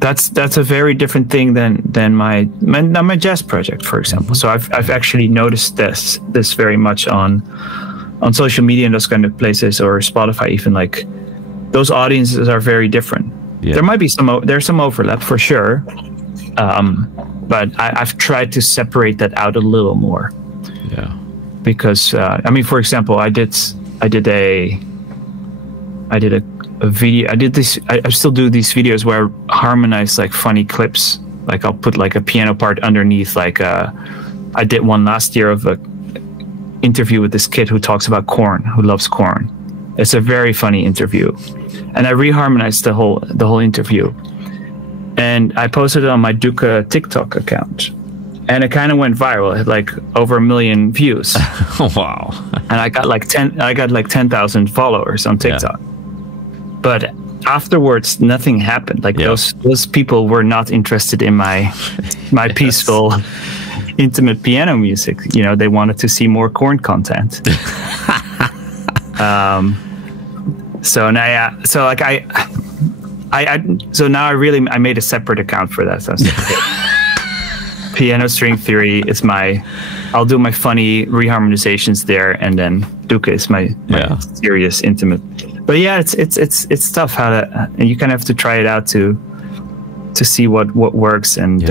that's a very different thing than my jazz project, for example. So I've actually noticed this very much on social media and those kind of places, or Spotify even. Like, those audiences are very different. There might be there's some overlap for sure, but I've tried to separate that out a little more. Because I mean, for example, I did a video. I still do these videos where I harmonize like funny clips. Like, I'll put like a piano part underneath. Like I did one last year of a interview with this kid who talks about corn, who loves corn. It's a very funny interview, and I reharmonized the whole interview, and I posted it on my Doeke TikTok account, and it kind of went viral. It had like over 1 million views. Wow! And I got like 10,000 followers on TikTok. But afterwards, nothing happened. Like, those people were not interested in my peaceful, intimate piano music. You know, they wanted to see more corn content. So now, so now I made a separate account for that. So I was like, okay. piano string theory is I'll do my funny reharmonizations there, and then Doeke is my serious intimate. But yeah, it's tough how to, and you kind of have to try it out to see what works, and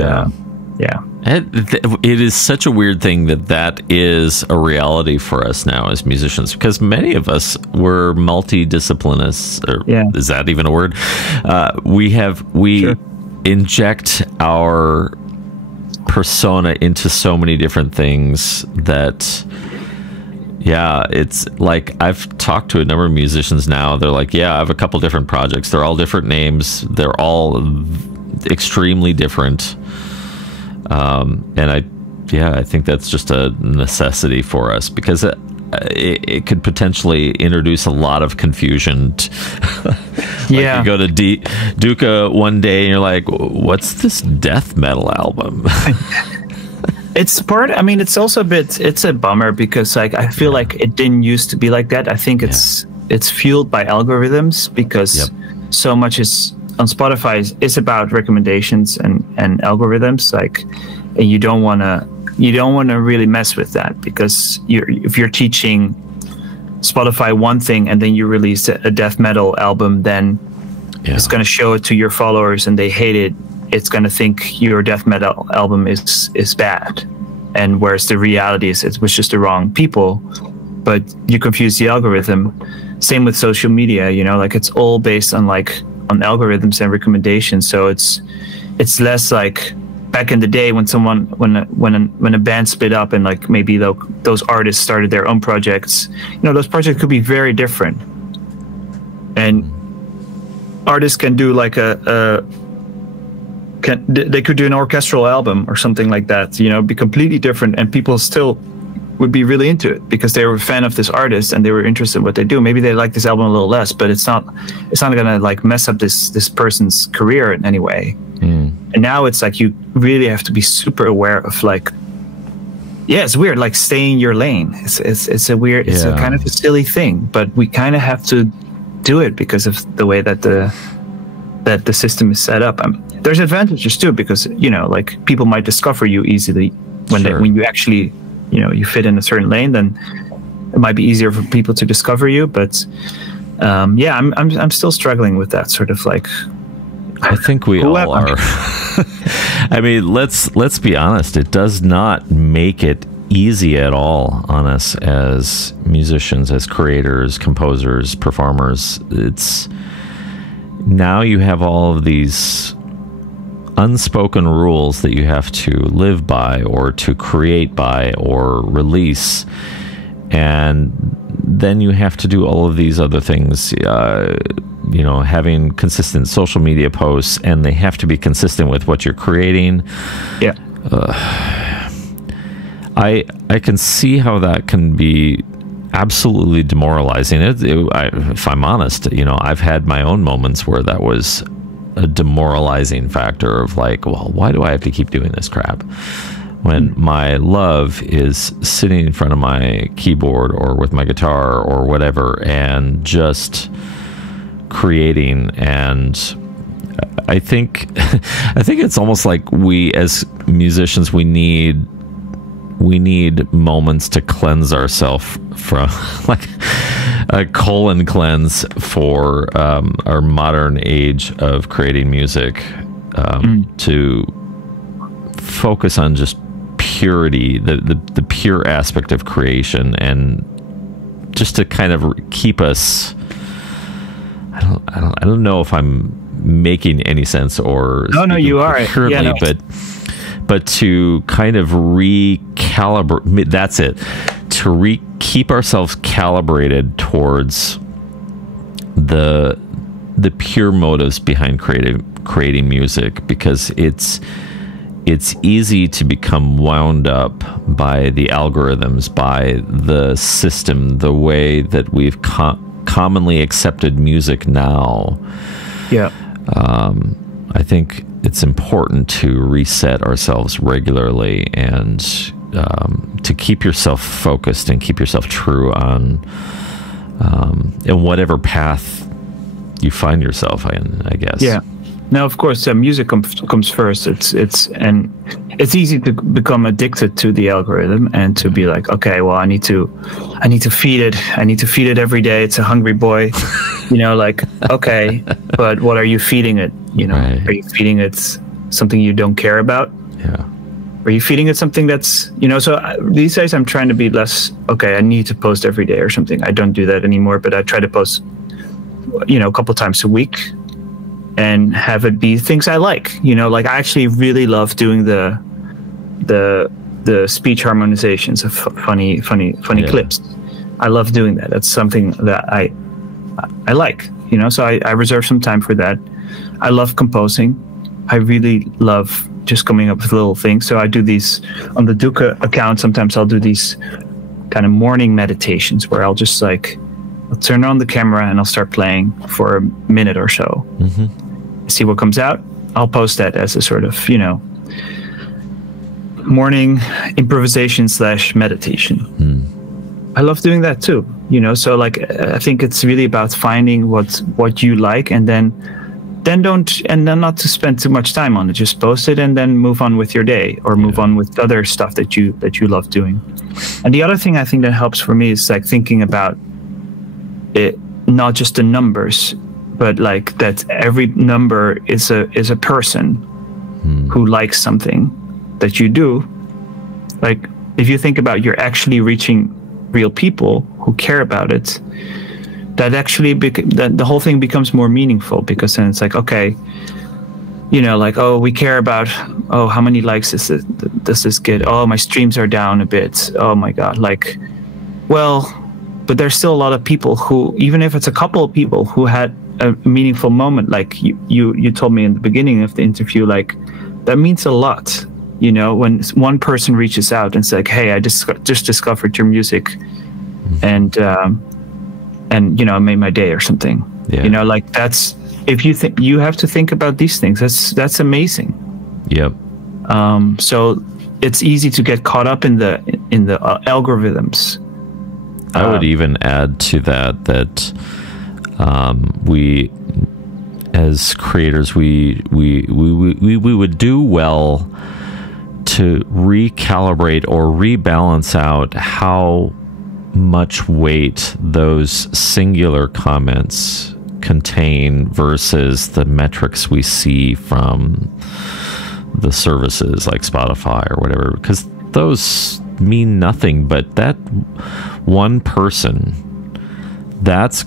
It is such a weird thing that is a reality for us now as musicians, because many of us were multidisciplinarists. Is that even a word? We sure. Inject our persona into so many different things that, it's like I've talked to a number of musicians now. They're like, I have a couple different projects. They're all different names. They're all extremely different. And I think that's just a necessity for us, because it could potentially introduce a lot of confusion. You go to Doeke one day and you're like, what's this death metal album? It's also it's a bummer, because like I feel like it didn't used to be like that. I think it's fueled by algorithms, because so much is on Spotify is about recommendations and algorithms, like, and you don't want to really mess with that, because if you're teaching Spotify one thing and then you release a death metal album, then it's going to show it to your followers and they hate it. It's going to think your death metal album is bad, and whereas the reality is it was just the wrong people, but you confuse the algorithm. Same with social media, like it's all based on algorithms and recommendations. So it's less like back in the day when when a band split up and like maybe those artists started their own projects. Those projects could be very different, and artists can do like they could do an orchestral album or something like that, be completely different, and people still would be really into it because they were a fan of this artist and they were interested in what they do. Maybe they like this album a little less, but it's not gonna like mess up this person's career in any way. And now it's like you really have to be super aware of like, it's weird, like stay in your lane. It's a weird, it's a kind of a silly thing, but we kind of have to do it because of the way that the system is set up. There's advantages too, because like people might discover you easily when you actually you fit in a certain lane. Then it might be easier for people to discover you. But I'm still struggling with that sort of like. I think we all are. I mean, let's be honest. It does not make it easy at all on us as musicians, as creators, composers, performers. It's now you have all of these unspoken rules that you have to live by or to create by or release, and then you have to do all of these other things, having consistent social media posts, and they have to be consistent with what you're creating. I can see how that can be absolutely demoralizing. If I'm honest, I've had my own moments where that was a demoralizing factor of like, well, why do I have to keep doing this crap when my love is sitting in front of my keyboard or with my guitar or whatever and just creating? And I think it's almost like we as musicians, we need moments to cleanse ourselves from like a colon cleanse for our modern age of creating music, to focus on just purity, the pure aspect of creation, and just to kind of keep us. I don't know if I'm making any sense or no, you are currently, but to kind of recalibrate. That's it. To keep ourselves calibrated towards the pure motives behind creating music, because it's easy to become wound up by the algorithms, by the system, the way that we've commonly accepted music now. I think it's important to reset ourselves regularly and to keep yourself focused and keep yourself true on in whatever path you find yourself in, I guess. No, of course, music comes first. It's and it's easy to become addicted to the algorithm and to be like, okay, well, I need to feed it. I need to feed it every day. It's a hungry boy, like, okay, but what are you feeding it? Right. Are you feeding it something you don't care about? Yeah. Are you feeding it something that's, so these days I'm trying to be less, okay, I need to post every day or something. I don't do that anymore, but I try to post, a couple times a week and have it be things I like, like I actually really love doing the speech harmonizations of funny clips. I love doing that. That's something that I like, so I reserve some time for that. I love composing. I really love just coming up with little things. So I do these on the Doeke account. Sometimes I'll do these kind of morning meditations where I'll just I'll turn on the camera and I'll start playing for a minute or so. See what comes out. I'll post that as a sort of, morning improvisation / meditation. I love doing that too, so like I think it's really about finding what you like and then not to spend too much time on it. Just post it and then move on with your day or move on with other stuff that you love doing. And the other thing I think that helps for me is like thinking about it, not just the numbers, but like that every number is a person who likes something that you do. Like if you think about you're actually reaching real people who care about it, that actually that the whole thing becomes more meaningful, because then it's like, okay, like, oh, we care about, oh, how many likes does this get? Oh, my streams are down a bit. Oh my God. Like, well, but there's still a lot of people who, even if it's a couple of people who had a meaningful moment, like you told me in the beginning of the interview, like that means a lot, when one person reaches out and says like, hey, I just discovered your music and I made my day or something. Like that's, if you think, you have to think about these things, that's amazing. Yep. So it's easy to get caught up in the algorithms. I would even add to that we as creators we would do well to recalibrate or rebalance out how much weight those singular comments contain versus the metrics we see from the services like Spotify or whatever, because those mean nothing, but that one person, that's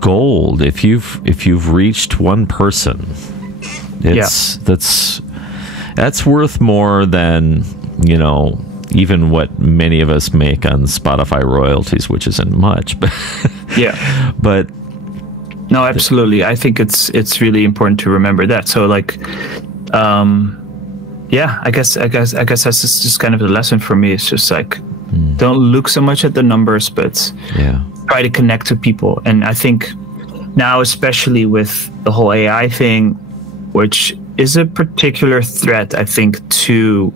gold. If you've reached one person, that's worth more than even what many of us make on Spotify royalties, which isn't much, but but no, absolutely. I think it's really important to remember that. So like, I guess that's just kind of the lesson for me. It's just like, don't look so much at the numbers, but try to connect to people. And I think now, especially with the whole AI thing, which is a particular threat, I think, to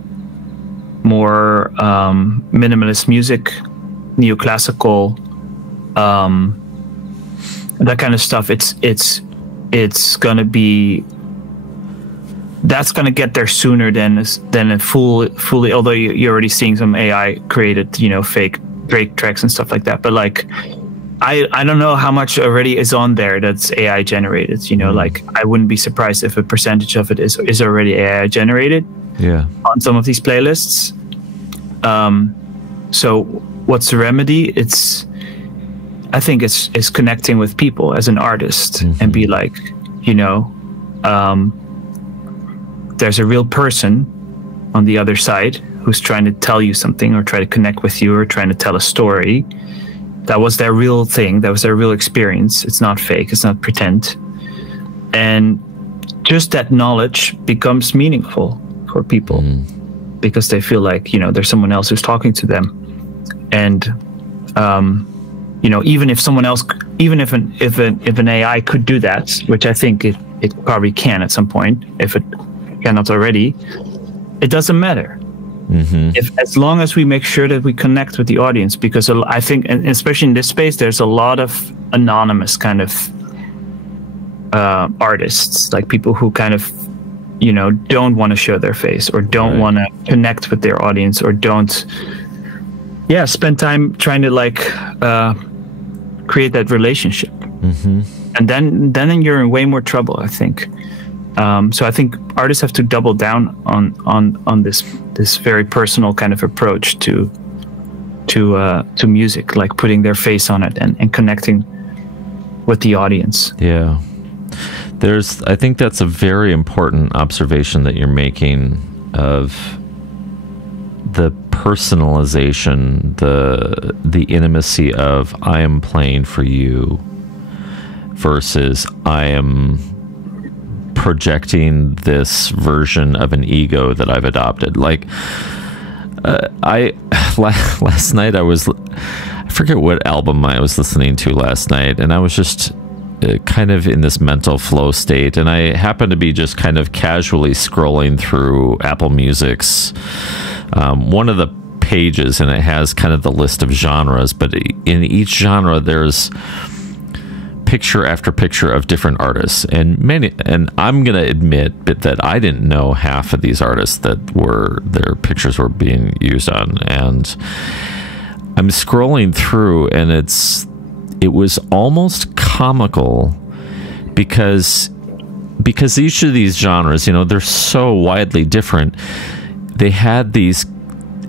more minimalist music, neoclassical, that kind of stuff. It's gonna be, that's gonna get there sooner than a fully. Although you're already seeing some AI created, fake break tracks and stuff like that. But like, I don't know how much already is on there that's AI generated. Like I wouldn't be surprised if a percentage of it is already AI generated. On some of these playlists. So what's the remedy? I think it's connecting with people as an artist and be like, there's a real person on the other side who's trying to tell you something or try to connect with you or trying to tell a story. That was their real thing. That was their real experience. It's not fake. It's not pretend. And just that knowledge becomes meaningful for people because they feel like, there's someone else who's talking to them. And, even if someone else, even if an AI could do that, which I think it probably can at some point, if it cannot already, it doesn't matter. As long as we make sure that we connect with the audience, because I think, and especially in this space, there's a lot of anonymous kind of artists, like people who kind of you know, don't want to show their face, or don't want to connect with their audience, or don't spend time trying to like create that relationship. And then you're in way more trouble, I think. So I think artists have to double down on this very personal kind of approach to music, like putting their face on it and connecting with the audience. Yeah. I think that's a very important observation that you're making of the personalization, the intimacy of I am playing for you versus I am projecting this version of an ego that I've adopted. Like last night I forget what album I was listening to last night, and I was just kind of in this mental flow state, and I happened to be just kind of casually scrolling through Apple Music's one of the pages, and it has kind of the list of genres, but in each genre there's picture after picture of different artists, and I'm gonna admit that I didn't know half of these artists that their pictures were being used on, and I'm scrolling through, and it was almost comical because each of these genres, you know, they're so widely different. They had these,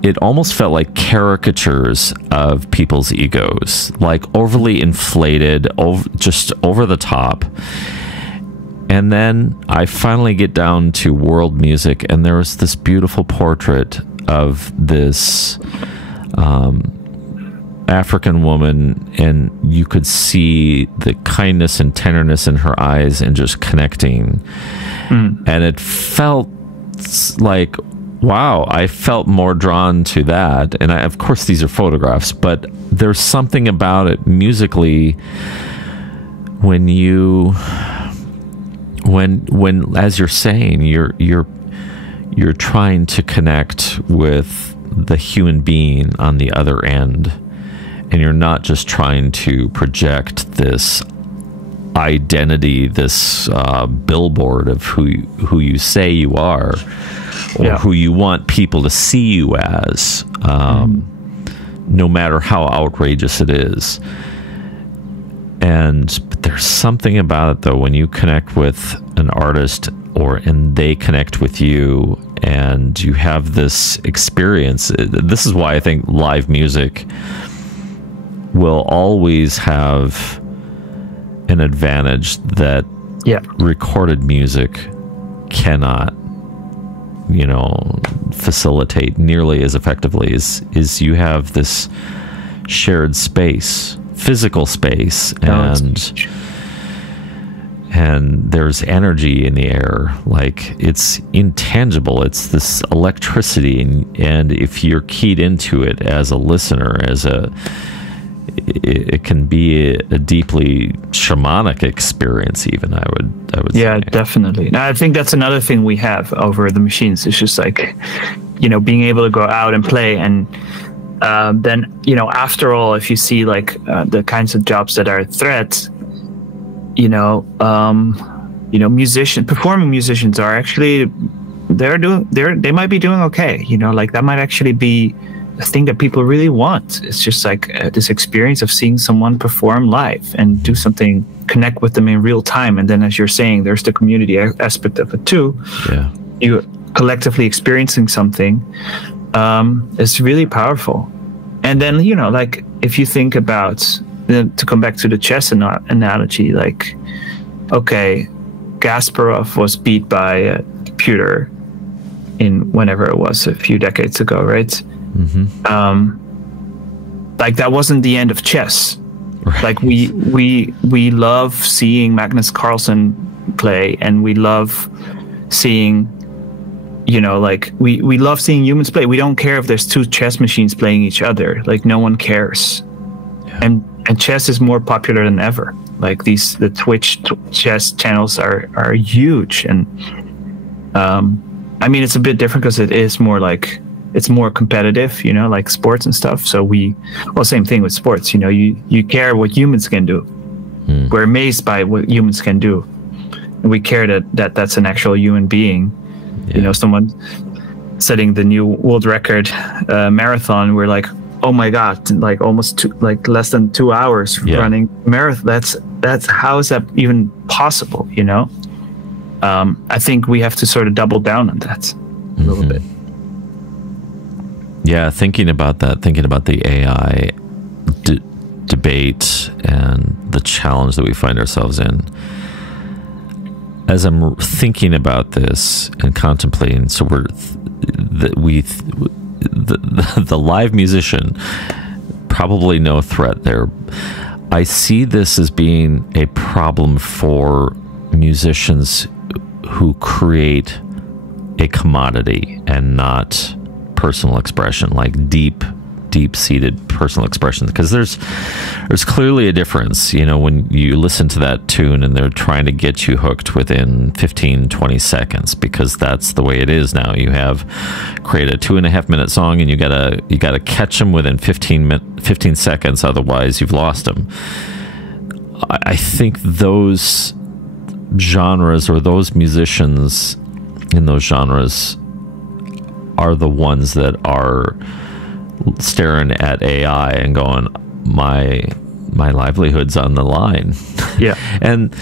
it almost felt like caricatures of people's egos, like overly inflated, just over the top. And then I finally get down to world music, and there was this beautiful portrait of this African woman, and you could see the kindness and tenderness in her eyes and just connecting. And it felt like, wow, I felt more drawn to that. And of course these are photographs, but there's something about it musically when as you're saying, you're trying to connect with the human being on the other end, and you're not just trying to project this identity, this billboard of who you say you are, or who you want people to see you as, no matter how outrageous it is. But there's something about it, though, when you connect with an artist, and they connect with you, and you have this experience. This is why I think live music will always have an advantage that recorded music cannot, you know, facilitate nearly as effectively. Is you have this shared space, physical space, and there's energy in the air, like it's intangible, it's this electricity, and if you're keyed into it as a listener, it can be a deeply shamanic experience, even, I would say. Definitely. Now, I think that's another thing we have over the machines. It's just like, you know, being able to go out and play, and then, you know, after all, if you see like the kinds of jobs that are a threat, performing musicians are actually, they might be doing okay, you know, like that might actually be a thing that people really want. It's just like this experience of seeing someone perform live and do something, connect with them in real time. And then, as you're saying, there's the community aspect of it too. You collectively experiencing something is really powerful. And then, you know, like if you think about, to come back to the chess analogy, like, okay, Kasparov was beat by a computer in whenever it was, a few decades ago, right? Like that wasn't the end of chess. Right. Like we love seeing Magnus Carlsen play, and we love seeing, you know, like we love seeing humans play. We don't care if there's two chess machines playing each other. Like no one cares. And chess is more popular than ever. Like the Twitch chess channels are huge, and I mean, it's a bit different because it is more like, it's more competitive, you know, like sports and stuff. So same thing with sports, you know, you care what humans can do. We're amazed by what humans can do, and we care that that's an actual human being. You know, someone setting the new world record marathon. We're like, oh my god, like almost less than 2 hours running marathon. That's how is that even possible? You know, I think we have to sort of double down on that a little bit. Yeah, thinking about the AI debate and the challenge that we find ourselves in. As I'm thinking about this and contemplating, so the live musician, probably no threat there. I see this as being a problem for musicians who create a commodity and not personal expression, like deep-seated personal expression, because there's clearly a difference, you know, when you listen to that tune and they're trying to get you hooked within 15-20 seconds, because that's the way it is now. You have create a 2.5 minute song and you gotta catch them within 15 seconds, otherwise you've lost them. I think those genres or those musicians in those genres are the ones that are staring at AI and going, my livelihood's on the line. Yeah. And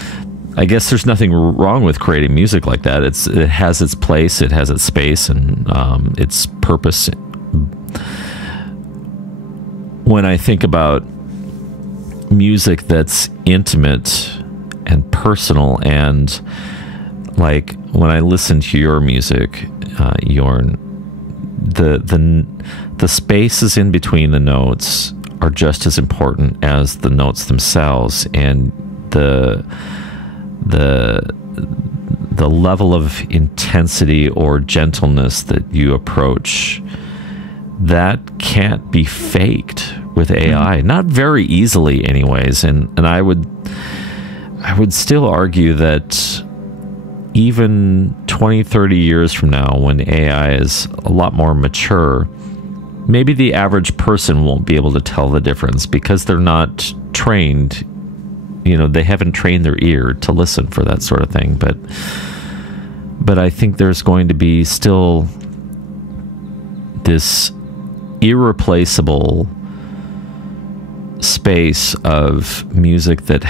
I guess there's nothing wrong with creating music like that. It has its place, it has its space, and its purpose. When I think about music that's intimate and personal, and like when I listen to your music, Jorn, the spaces in between the notes are just as important as the notes themselves, and the level of intensity or gentleness that you approach, that can't be faked with AI, not very easily anyways. And I would still argue that even 20-30 years from now, when AI is a lot more mature, maybe the average person won't be able to tell the difference because they're not trained, you know, they haven't trained their ear to listen for that sort of thing. But I think there's going to be still this irreplaceable space of music that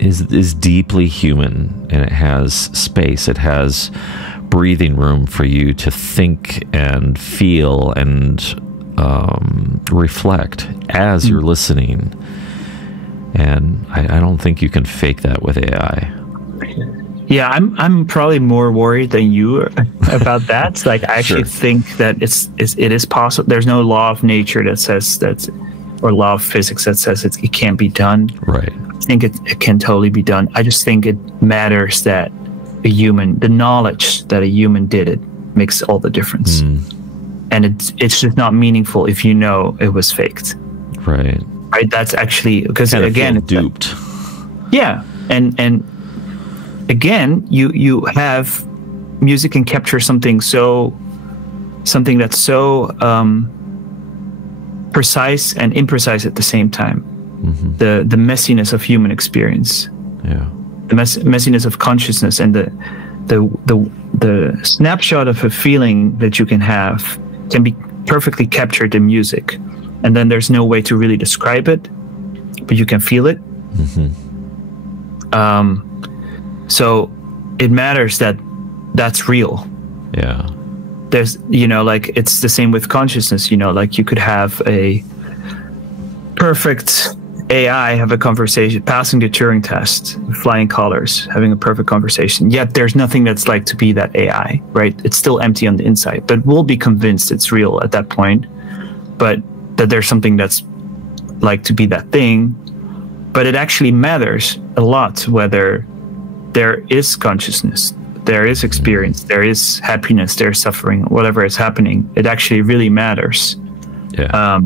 is deeply human, and it has space, it has breathing room for you to think and feel and reflect as you're listening. And I don't think you can fake that with AI. Yeah, I'm probably more worried than you about that. Like, I actually think that it is possible. There's no law of nature that says that, or law of physics that says it can't be done. Right. I think it can totally be done. I just think it matters that the knowledge that a human did it makes all the difference. And it's just not meaningful if you know it was faked. Right. Right. That's actually, because again, duped. Yeah, and again, you have music can capture something that's so precise and imprecise at the same time. The messiness of human experience, the messiness of consciousness, and the snapshot of a feeling that you can have can be perfectly captured in music, and then there's no way to really describe it, but you can feel it. So it matters that that's real. Yeah. There's, like, it's the same with consciousness, like you could have a perfect AI have a conversation, passing the Turing test, flying colors, having a perfect conversation. Yet there's nothing that's like to be that AI, right? It's still empty on the inside, but we'll be convinced it's real at that point. But that there's something that's like to be that thing. But it actually matters a lot whether there is consciousness, there is experience, there is happiness, there's suffering, whatever is happening. It actually really matters. Yeah.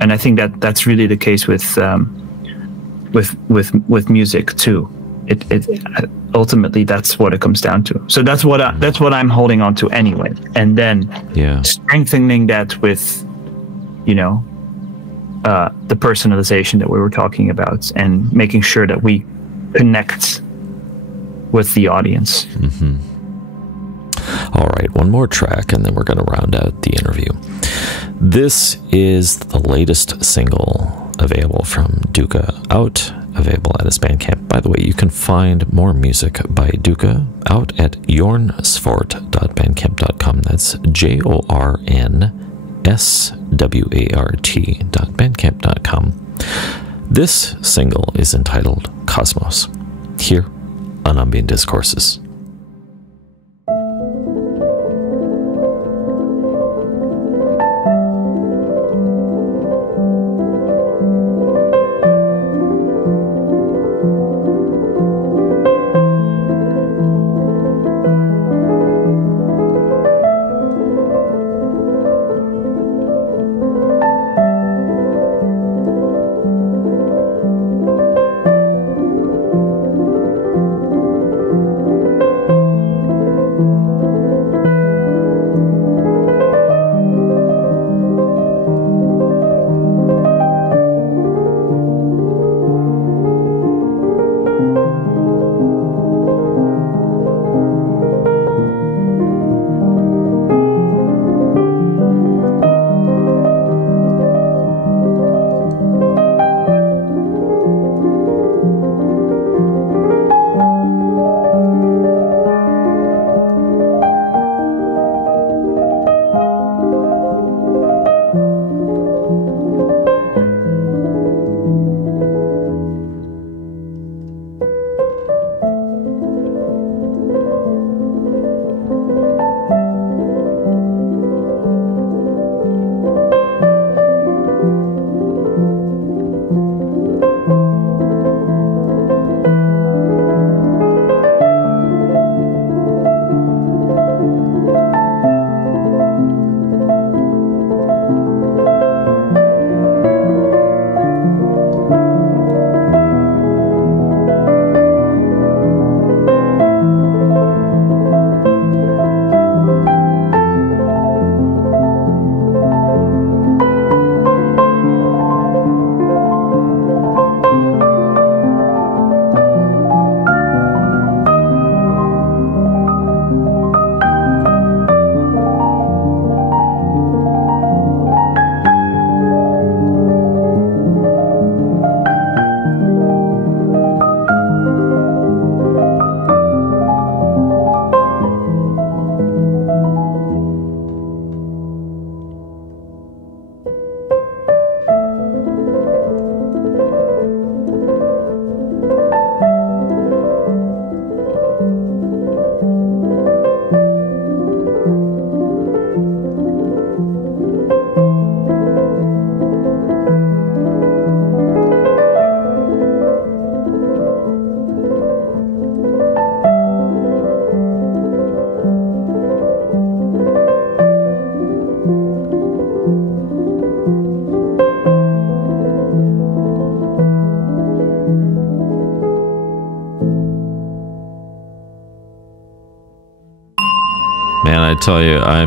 And I think that's really the case with music too. It ultimately that's what it comes down to. So that's what I'm holding on to anyway. And then strengthening that with, the personalization that we were talking about, and making sure that we connect with the audience. All right, one more track, and then we're going to round out the interview. This is the latest single available from Doeke, out, available at his Bandcamp. By the way, you can find more music by Doeke out at jornswart.bandcamp.com. That's JORNSWART.bandcamp.com. This single is entitled Kosmos, here on Ambient Discourses. Man, I tell you, I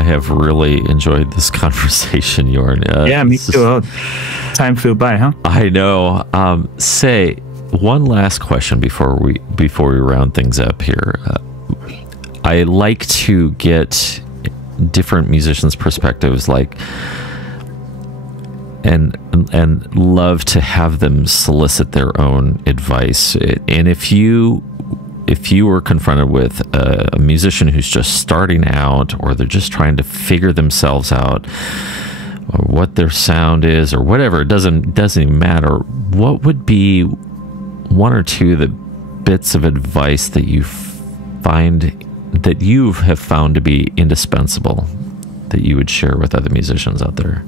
have really enjoyed this conversation, Jorn. Yeah, me too. Time flew by, huh? I know. Say one last question before we round things up here. I like to get different musicians' perspectives, and love to have them solicit their own advice. And if you were confronted with a musician who's just starting out, or they're just trying to figure themselves out, or what their sound is, or whatever, it doesn't even matter, what would be one or two of the bits of advice that you have found to be indispensable that you would share with other musicians out there?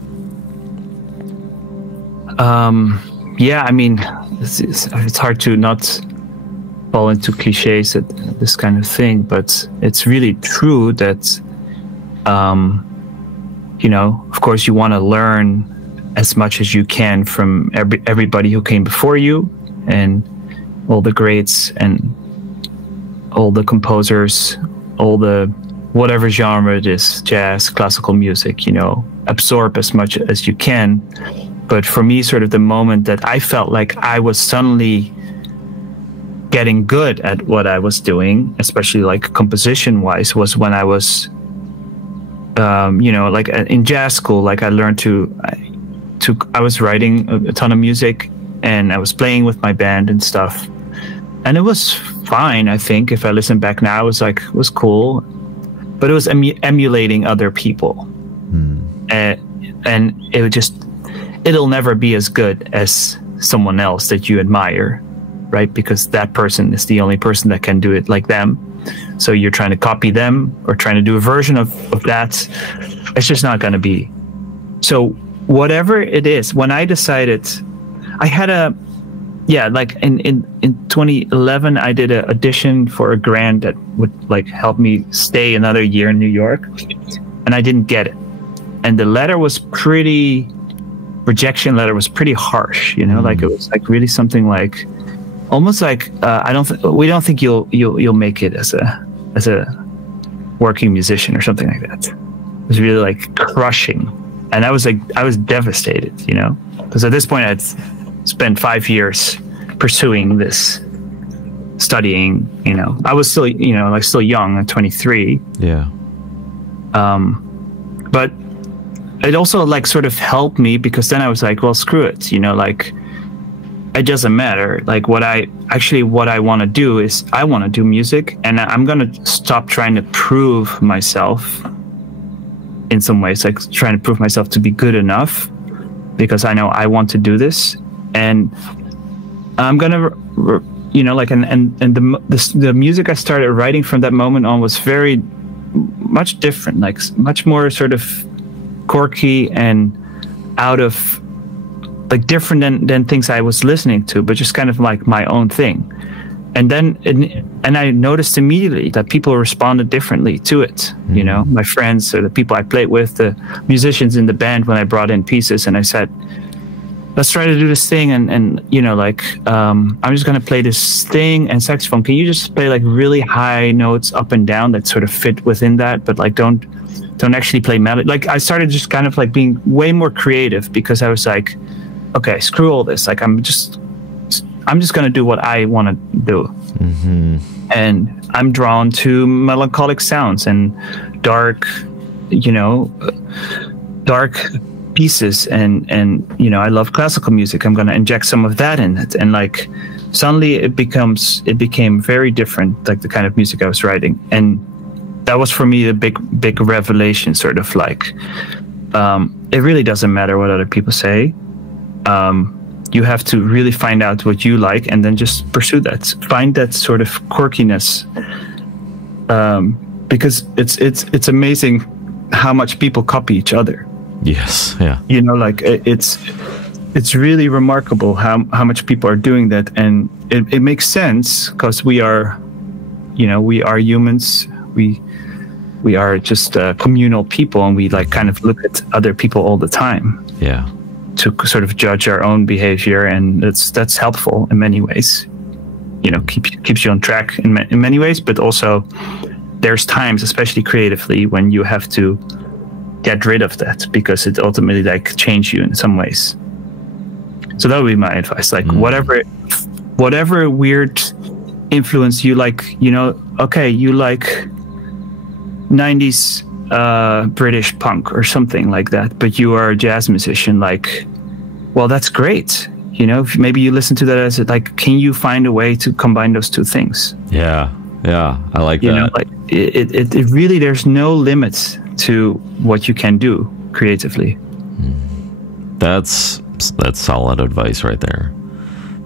Yeah, I mean, it's hard to not fall into cliches at this kind of thing, but it's really true that, of course, you want to learn as much as you can from everybody who came before you, and all the greats, and all the composers, all the whatever genre it is, jazz, classical music, absorb as much as you can. But for me, sort of the moment that I felt like I was suddenly getting good at what I was doing, especially like composition wise, was when I was, like in jazz school. Like I learned I was writing a ton of music, and I was playing with my band and stuff, and it was fine. I think if I listen back now, it was cool, but it was emulating other people, and it'll never be as good as someone else that you admire, right? Because that person is the only person that can do it like them. So you're trying to copy them or trying to do a version of that. It's just not going to be. So whatever it is, when I decided, I had like in 2011, I did an audition for a grant that would like help me stay another year in New York, and I didn't get it. And the rejection letter was pretty harsh, like it was like really something like, almost like we don't think you'll make it as a working musician or something like that. It was really like crushing, and I was devastated, because at this point I'd spent 5 years pursuing this, studying. I was still still young at 23. Yeah. But it also like sort of helped me, because then I was like, well, screw it, like it doesn't matter. Like what I want to do is I want to do music, and I'm going to stop trying to prove myself in some ways, like trying to prove myself to be good enough, because I know I want to do this, and I'm going to, the music I started writing from that moment on was very much different, like much more sort of quirky and out of like different than things I was listening to, but just kind of like my own thing. And then and I noticed immediately that people responded differently to it. My friends or the people I played with, the musicians in the band, when I brought in pieces and I said, let's try to do this thing, and I'm just going to play this thing and saxophone. Can you just play like really high notes up and down that sort of fit within that, but like don't actually play melody. Like I started just kind of like being way more creative, because I was like, okay, screw all this. Like I'm just going to do what I want to do. And I'm drawn to melancholic sounds and dark pieces, and I love classical music. I'm going to inject some of that in it, and like suddenly it became very different, like the kind of music I was writing. And that was for me a big revelation, sort of like, it really doesn't matter what other people say. You have to really find out what you like, and then just pursue that. Find that sort of quirkiness, because it's amazing how much people copy each other. Yes, yeah. Like it's really remarkable how much people are doing that, and it makes sense, because we are humans. We are just communal people, and we like kind of look at other people all the time. Yeah. To sort of judge our own behavior, and that's helpful in many ways. Keeps you on track in many ways, but also there's times, especially creatively, when you have to get rid of that, because it ultimately like change you in some ways. So that would be my advice. Like whatever weird influence you like, okay, you like 90s British punk or something like that, but you are a jazz musician, like, well, that's great. Maybe you listen to that as like, can you find a way to combine those two things? Yeah, I like that. Like it really, there's no limits to what you can do creatively. That's solid advice right there.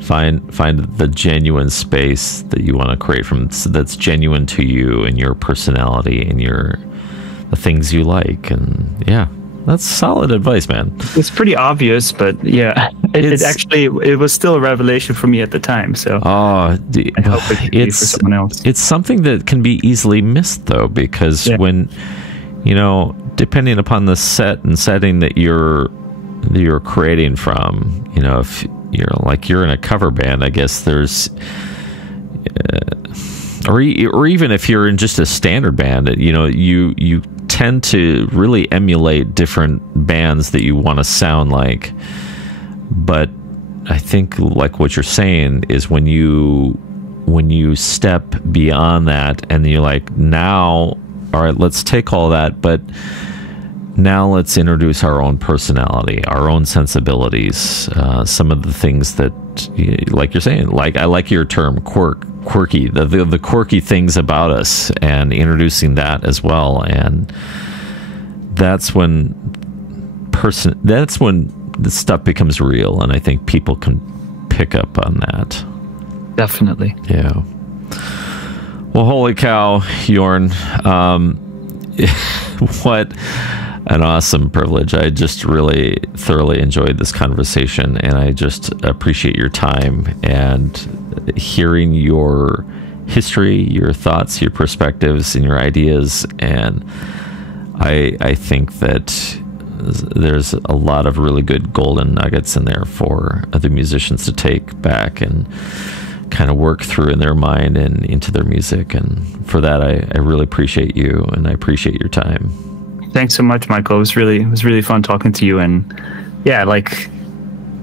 Find the genuine space that you want to create that's genuine to you and your personality and the things you like. And yeah, that's solid advice, man. It's pretty obvious, but yeah, it was still a revelation for me at the time. So I hope it can be for someone else. It's something that can be easily missed, though, because when depending upon the set and setting that you're creating from, if you're in a cover band, I guess there's or even if you're in just a standard band, you tend to really emulate different bands that you want to sound like. But I think like what you're saying is when you when you step beyond that and you're like, now, all right, let's take all that, but now let's introduce our own personality, our own sensibilities, some of the things that, like you're saying, like I like your term, quirky, the quirky things about us, and introducing that as well. And that's when the stuff becomes real, and I think people can pick up on that. Definitely. Yeah. Well, holy cow, Jorn. What an awesome privilege. I just really thoroughly enjoyed this conversation, and I just appreciate your time and hearing your history, your thoughts, your perspectives, and your ideas. And I think that there's a lot of really good golden nuggets in there for other musicians to take back and kind of work through in their mind and into their music. And for that, I really appreciate you, and I appreciate your time. Thanks so much, Michael. It was really fun talking to you. And yeah, like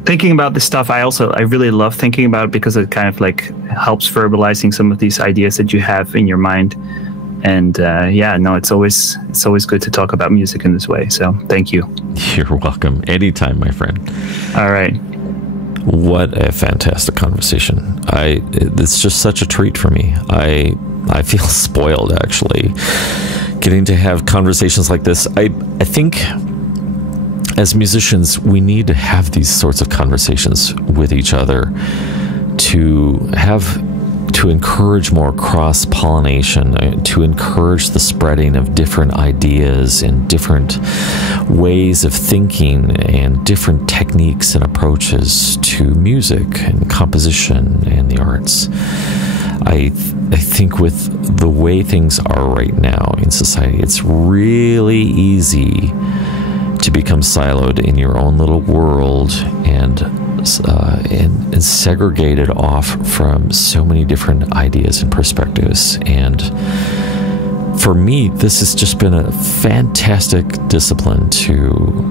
thinking about this stuff, I really love thinking about it because it kind of like helps verbalizing some of these ideas that you have in your mind. And yeah, no, it's always good to talk about music in this way. So thank you. You're welcome. Anytime, my friend. All right. What a fantastic conversation. It's just such a treat for me. I feel spoiled, actually, getting to have conversations like this. I think as musicians, we need to have these sorts of conversations with each other to encourage more cross-pollination, to encourage the spreading of different ideas and different ways of thinking and different techniques and approaches to music and composition and the arts. I think with the way things are right now in society, it's really easy to become siloed in your own little world and segregated off from so many different ideas and perspectives. And for me, this has just been a fantastic discipline to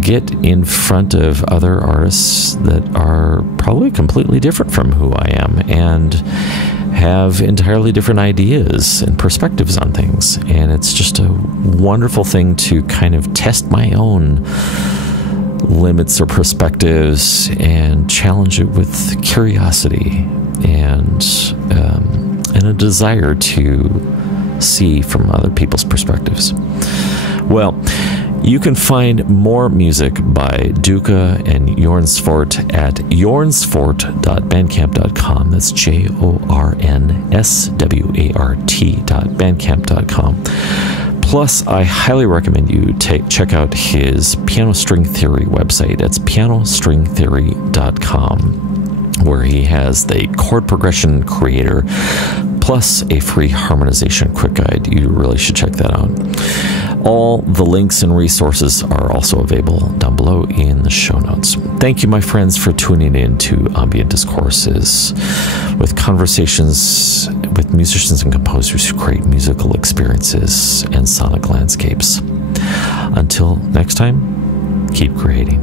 get in front of other artists that are probably completely different from who I am and have entirely different ideas and perspectives on things. And it's just a wonderful thing to kind of test my own limits or perspectives and challenge it with curiosity and a desire to see from other people's perspectives. Well, you can find more music by Doeke and Jorn Swart at jornswart.bandcamp.com. That's JORNSWART.bandcamp.com. Plus, I highly recommend you check out his piano string theory website. It's pianostringtheory.com, where he has the chord progression creator plus a free harmonization quick guide. You really should check that out. All the links and resources are also available down below in the show notes. Thank you, my friends, for tuning in to Ambient Discourses, with conversations with musicians and composers who create musical experiences and sonic landscapes. Until next time, keep creating.